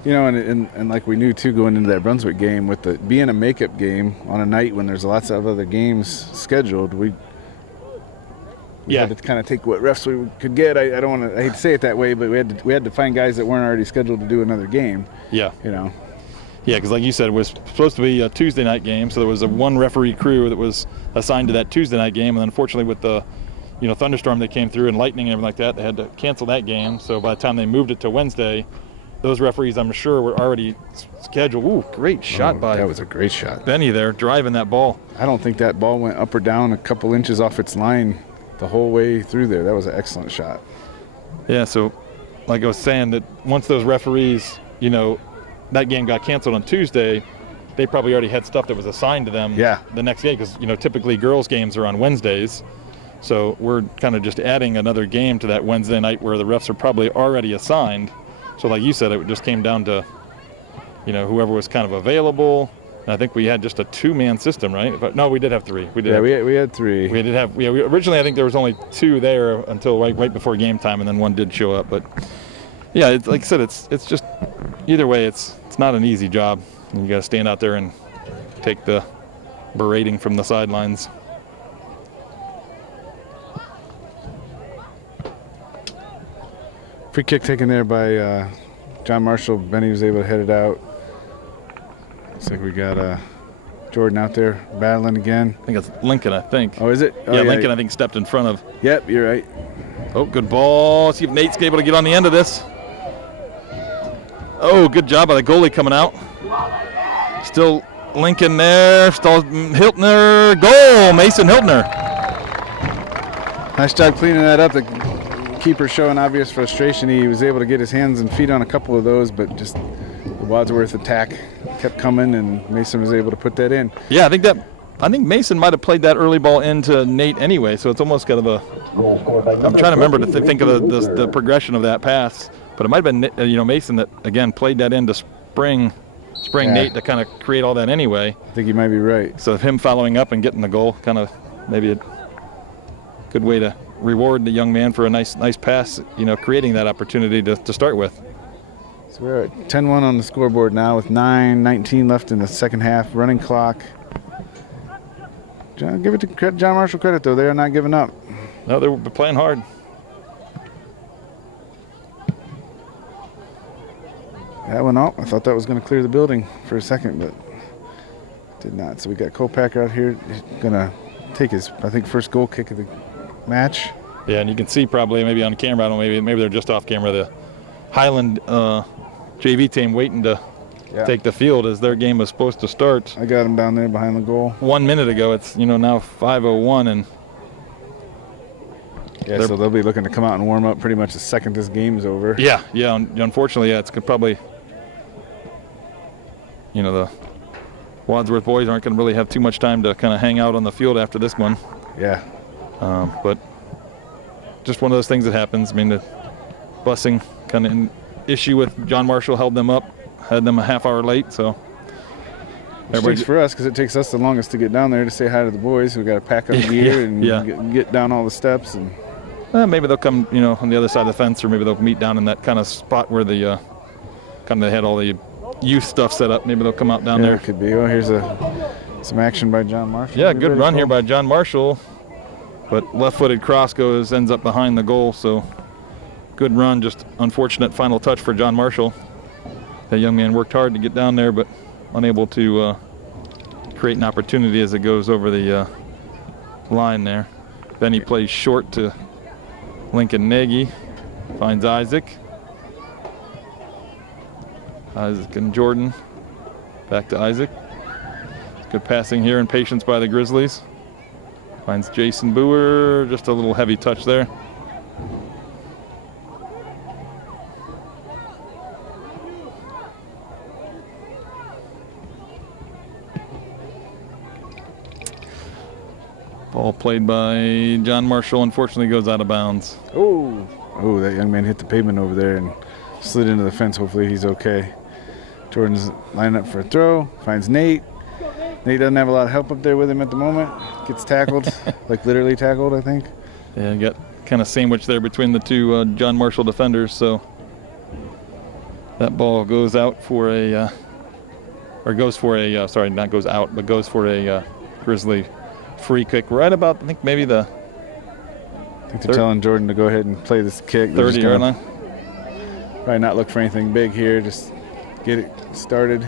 You know, and like we knew too going into that Brunswick game, with it being a makeup game on a night when there's lots of other games scheduled, we had to kind of take what refs we could get. I hate to say it that way, but we had to find guys that weren't already scheduled to do another game. Yeah. You know. Yeah, because like you said, it was supposed to be a Tuesday night game, so there was a one referee crew that was assigned to that Tuesday night game, and unfortunately with the thunderstorm that came through and lightning and everything like that, they had to cancel that game. So by the time they moved it to Wednesday, those referees, I'm sure, were already scheduled. Ooh, great shot by. That was a great shot. Benny there, driving that ball. I don't think that ball went up or down a couple inches off its line the whole way through there. That was an excellent shot. Yeah, so like I was saying, that once those referees, you know, that game got canceled on Tuesday, they probably already had stuff that was assigned to them the next day, because, you know, typically girls' games are on Wednesdays. So we're kind of just adding another game to that Wednesday night where the refs are probably already assigned. So like you said, it just came down to, you know, whoever was kind of available. And I think we had just a two-man system, right? But no, we did have three. We had three. We did have. Yeah, originally I think there was only two there until right before game time, and then one did show up. But yeah, like I said, it's just either way, it's not an easy job. And you got to stand out there and take the berating from the sidelines. Free kick taken there by John Marshall. Benny was able to head it out. Looks like we got Jordan out there battling again. I think it's Lincoln, I think. Oh, is it? Oh, yeah, Lincoln, I think, stepped in front of. Yep, you're right. Oh, good ball. Let's see if Nate's able to get on the end of this. Oh, good job by the goalie coming out. Still Lincoln there. Still Hiltner. Goal, Mason Hiltner. Nice job cleaning that up. The keeper showing obvious frustration. He was able to get his hands and feet on a couple of those, but just the Wadsworth attack kept coming, and Mason was able to put that in. Yeah, I think Mason might have played that early ball into Nate anyway, so it's almost kind of a. I'm trying to remember to think of the progression of that pass, but it might have been Mason that again played that in to spring Nate to kind of create all that anyway. I think you might be right. So him following up and getting the goal, kind of maybe a good way to reward the young man for a nice pass, creating that opportunity to start with. So we're at 10-1 on the scoreboard now with 9:19 left in the second half, running clock. Give it to John Marshall credit, though. They are not giving up. No, they were playing hard. That went out. I thought that was going to clear the building for a second, but did not. So we got Kopak out here. He's going to take his, I think, first goal kick of the match. Yeah, and you can see probably maybe on camera, I don't know, maybe they're just off camera, the Highland JV team waiting to take the field as their game was supposed to start. I got him down there behind the goal. 1 minute ago. It's, now 5:01, and yeah, so they'll be looking to come out and warm up pretty much the second this game's over. Yeah. Unfortunately, it's probably, the Wadsworth boys aren't going to really have too much time to kind of hang out on the field after this one. Yeah. But just one of those things that happens. I mean, the busing kind of an issue with John Marshall had them a half hour late, so. Which for us, because it takes us the longest to get down there to say hi to the boys. We got to pack up gear and get down all the steps. And maybe they'll come, on the other side of the fence, or maybe they'll meet down in that kind of spot where the kind of they had all the youth stuff set up. Maybe they'll come out down there. It could be. Oh, here's some action by John Marshall. Yeah, good run here by John Marshall, but left-footed cross ends up behind the goal. So good run, just unfortunate final touch for John Marshall. That young man worked hard to get down there, but unable to create an opportunity as it goes over the line there. Benny plays short to Lincoln Nagy, finds Isaac. Isaac and Jordan, back to Isaac. Good passing here and patience by the Grizzlies. Finds Jason Boer, just a little heavy touch there. Ball played by John Marshall, unfortunately goes out of bounds. Oh, that young man hit the pavement over there and slid into the fence. Hopefully he's okay. Jordan's lining up for a throw, finds Nate. Nate doesn't have a lot of help up there with him at the moment. Gets tackled, like literally tackled, I think. Yeah, got kind of sandwiched there between the two John Marshall defenders, so that ball goes out for a, goes for a Grizzly free kick right about, I think maybe the I think they're telling Jordan to go ahead and play this kick. 30-yard line. Probably not look for anything big here, just get it started.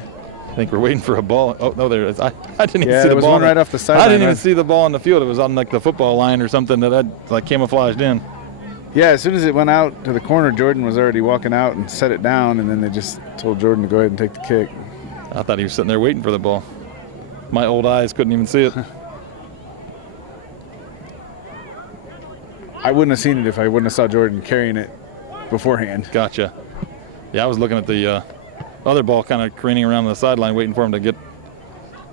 I think we're waiting for a ball. Oh, no, there it is. I didn't even see the ball. Yeah, there was one right off the sideline. I didn't even see the ball on the field. It was on like the football line or something that had like camouflaged in. Yeah, as soon as it went out to the corner, Jordan was already walking out and set it down, and then they just told Jordan to go ahead and take the kick. I thought he was sitting there waiting for the ball. My old eyes couldn't even see it. I wouldn't have seen it if I wouldn't have saw Jordan carrying it beforehand. Gotcha. Yeah, I was looking at the other ball kind of careening around the sideline waiting for him to get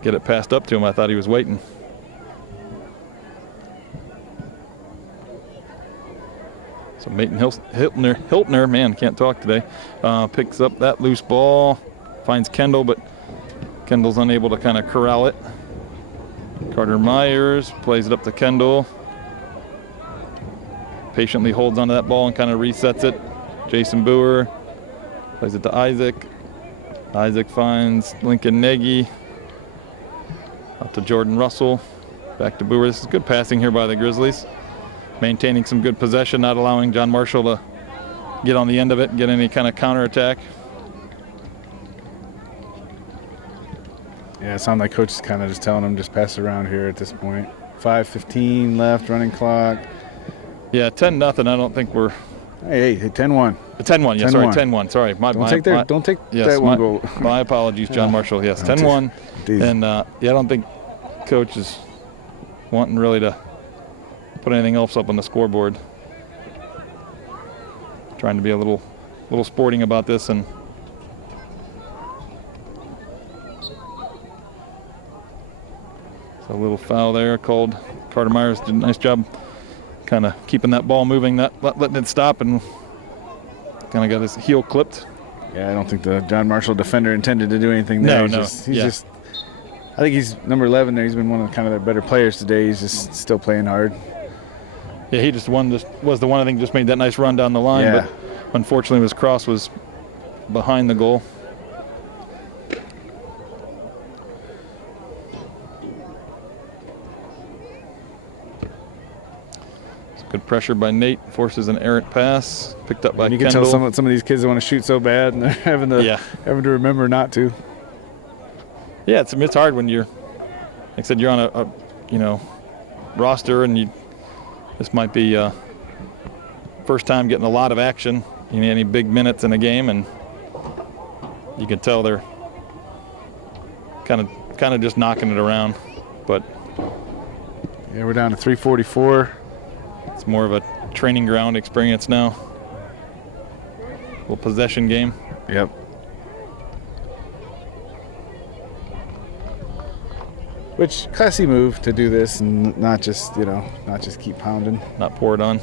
it passed up to him. I thought he was waiting. So Maton Hiltner, man, can't talk today, picks up that loose ball, finds Kendall, but Kendall's unable to kind of corral it. Carter Myers plays it up to Kendall. Patiently holds onto that ball and kind of resets it. Jason Boer plays it to Isaac. Isaac finds Lincoln Nagy. Up to Jordan Russell. Back to Boer. This is good passing here by the Grizzlies. Maintaining some good possession, not allowing John Marshall to get on the end of it and get any kind of counterattack. Yeah, it sounded like coach is kind of just telling him just pass it around here at this point. 5:15 left, running clock. Yeah, 10-0. I don't think we're. Hey, 10-1. 10-1. Yeah, sorry, 10-1 Sorry, Don't take that one goal. My apologies, John Marshall. Yes, 10-1. And I don't think coach is wanting really to put anything else up on the scoreboard. Trying to be a little sporting about this, and so a little foul there called. Carter Myers did a nice job kind of keeping that ball moving, not letting it stop, and kind of got his heel clipped. Yeah, I don't think the John Marshall defender intended to do anything there. He's just I think he's number 11 there. He's been one of kind of their better players today. He's just still playing hard. Yeah, he was the one I think just made that nice run down the line, but unfortunately his cross was behind the goal. Good pressure by Nate. Forces an errant pass. Picked up by And you Kendall. can tell some of these kids want to shoot so bad, and they're having to remember not to. Yeah, it's hard when you're, like I said, you're on a roster, and this might be first time getting a lot of action, any big minutes in a game, and you can tell they're kind of just knocking it around. But yeah, we're down to 3:44. It's more of a training ground experience now. Little possession game. Yep. Which classy move to do this and not just keep pounding. Not pour it on.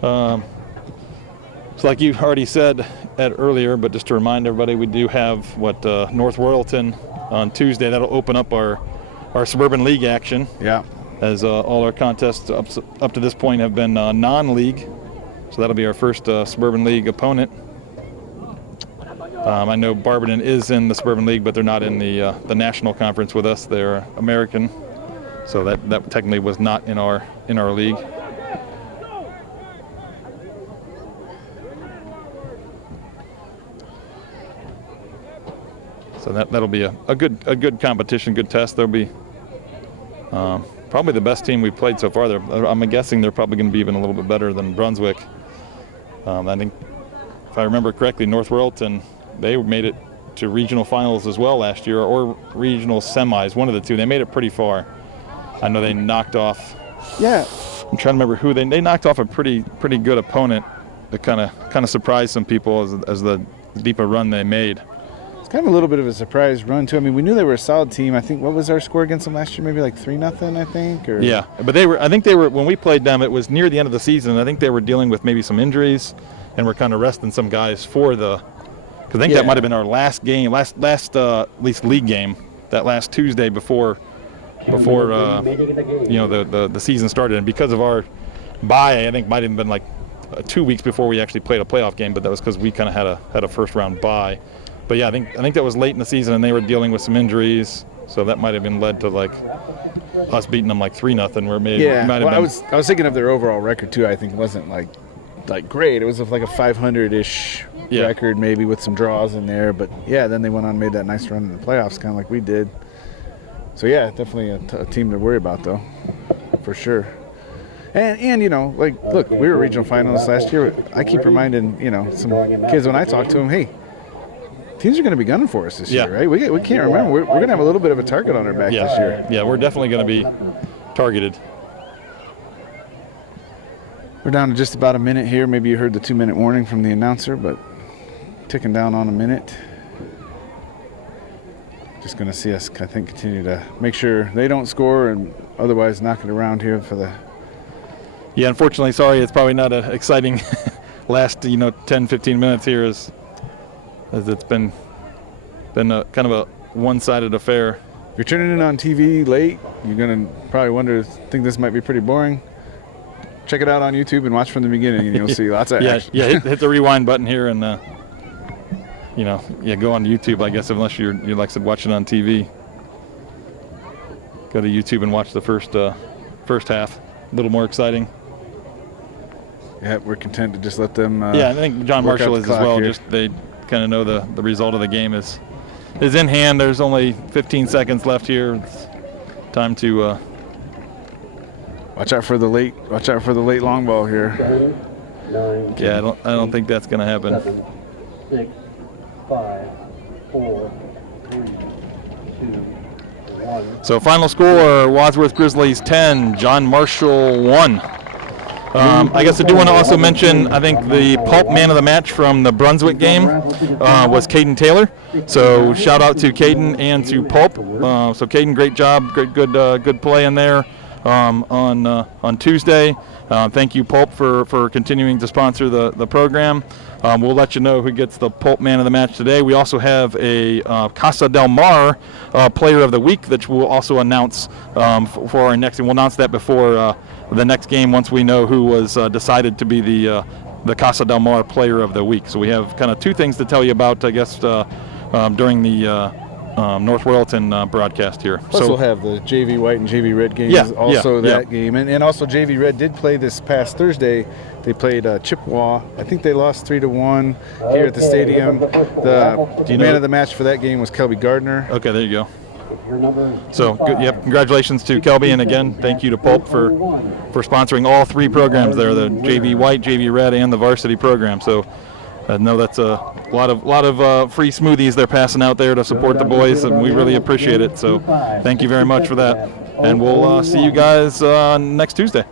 So like you already said earlier, but just to remind everybody, we do have North Royalton on Tuesday. That'll open up our Suburban League action. Yeah. As all our contests up to this point have been non-league. So that'll be our first Suburban League opponent. I know Barberton is in the Suburban League, but they're not in the national conference with us. They're American. So that technically was not in our league. So that'll be a good competition, good test. There'll be probably the best team we've played so far. I'm guessing they're probably going to be even a little bit better than Brunswick. I think, if I remember correctly, North Royalton, they made it to regional finals as well last year, or regional semis, one of the two. They made it pretty far. I know they knocked off. Yeah. I'm trying to remember who they knocked off a pretty good opponent that kind of surprised some people as the deeper run they made. It's kind of a little bit of a surprise run too. I mean, we knew they were a solid team. I think, what was our score against them last year? Maybe like 3-0, I think. Or yeah, but I think they were when we played them. It was near the end of the season. I think they were dealing with maybe some injuries, and were kind of resting some guys for the. Because I think that might have been our last game, last at least league game, that last Tuesday before the season started. And because of our bye, I think might have been like 2 weeks before we actually played a playoff game. But that was because we kind of had a first round bye. But yeah, I think that was late in the season, and they were dealing with some injuries, so that might have been led to like us beating them like 3-0. Where maybe I was thinking of their overall record too. I think it wasn't like great. It was like a 500-ish record, maybe with some draws in there. But yeah, then they went on and made that nice run in the playoffs, kind of like we did. So yeah, definitely a team to worry about though, for sure. And look, we were regional finalists last year. I keep reminding some kids when I talk to them, hey, teams are going to be gunning for us this year, right? We can't remember. We're going to have a little bit of a target on our back this year. Yeah, we're definitely going to be targeted. We're down to just about a minute here. Maybe you heard the 2-minute warning from the announcer, but ticking down on a minute. Just going to see us, I think, continue to make sure they don't score and otherwise knock it around here for the. Yeah, unfortunately, sorry, it's probably not an exciting last 10-15 minutes here as it's been a kind of a one-sided affair. If you're tuning in on TV late, you're going to probably think this might be pretty boring. Check it out on YouTube and watch from the beginning, and you'll see lots of action. Yeah, hit the rewind button here and, go on YouTube, I guess, unless you're like I said, watching on TV. Go to YouTube and watch the first half. A little more exciting. Yeah, we're content to just let them I think John Marshall is as well. Here. Just they kind of know the result of the game is in hand. There's only 15 seconds left here. It's time to watch out for the late long ball here. 7, 9, yeah, I don't think that's going to happen. 7, 6, 5, 4, 3, 2, 1. So final score: Wadsworth Grizzlies 10, John Marshall 1. I guess I do want to also mention, I think the Pulp man of the match from the Brunswick game was Caden Taylor. So shout out to Caden and to Pulp. So Caden, great job, good play in there on Tuesday. Thank you, Pulp, for continuing to sponsor the program. We'll let you know who gets the Pulp man of the match today. We also have a Casa Del Mar player of the week that we'll also announce for our next, and we'll announce that before the next game once we know who was decided to be the Casa Del Mar player of the week. So we have kind of two things to tell you about, I guess, during the North Royalton broadcast here. Plus we'll have the JV White and JV Red games, that game. And also JV Red did play this past Thursday. They played Chippewa. I think they lost 3-1 here at the stadium. The man of the match for that game was Kelby Gardner. Okay, there you go. So, good, yep, congratulations to Kelby, and again, thank you to Pulp for sponsoring all 3 programs there, the JV White, JV Red, and the Varsity program. So, I know that's a lot of free smoothies they're passing out there to support the boys, and we really appreciate it. So, thank you very much for that. And we'll see you guys next Tuesday.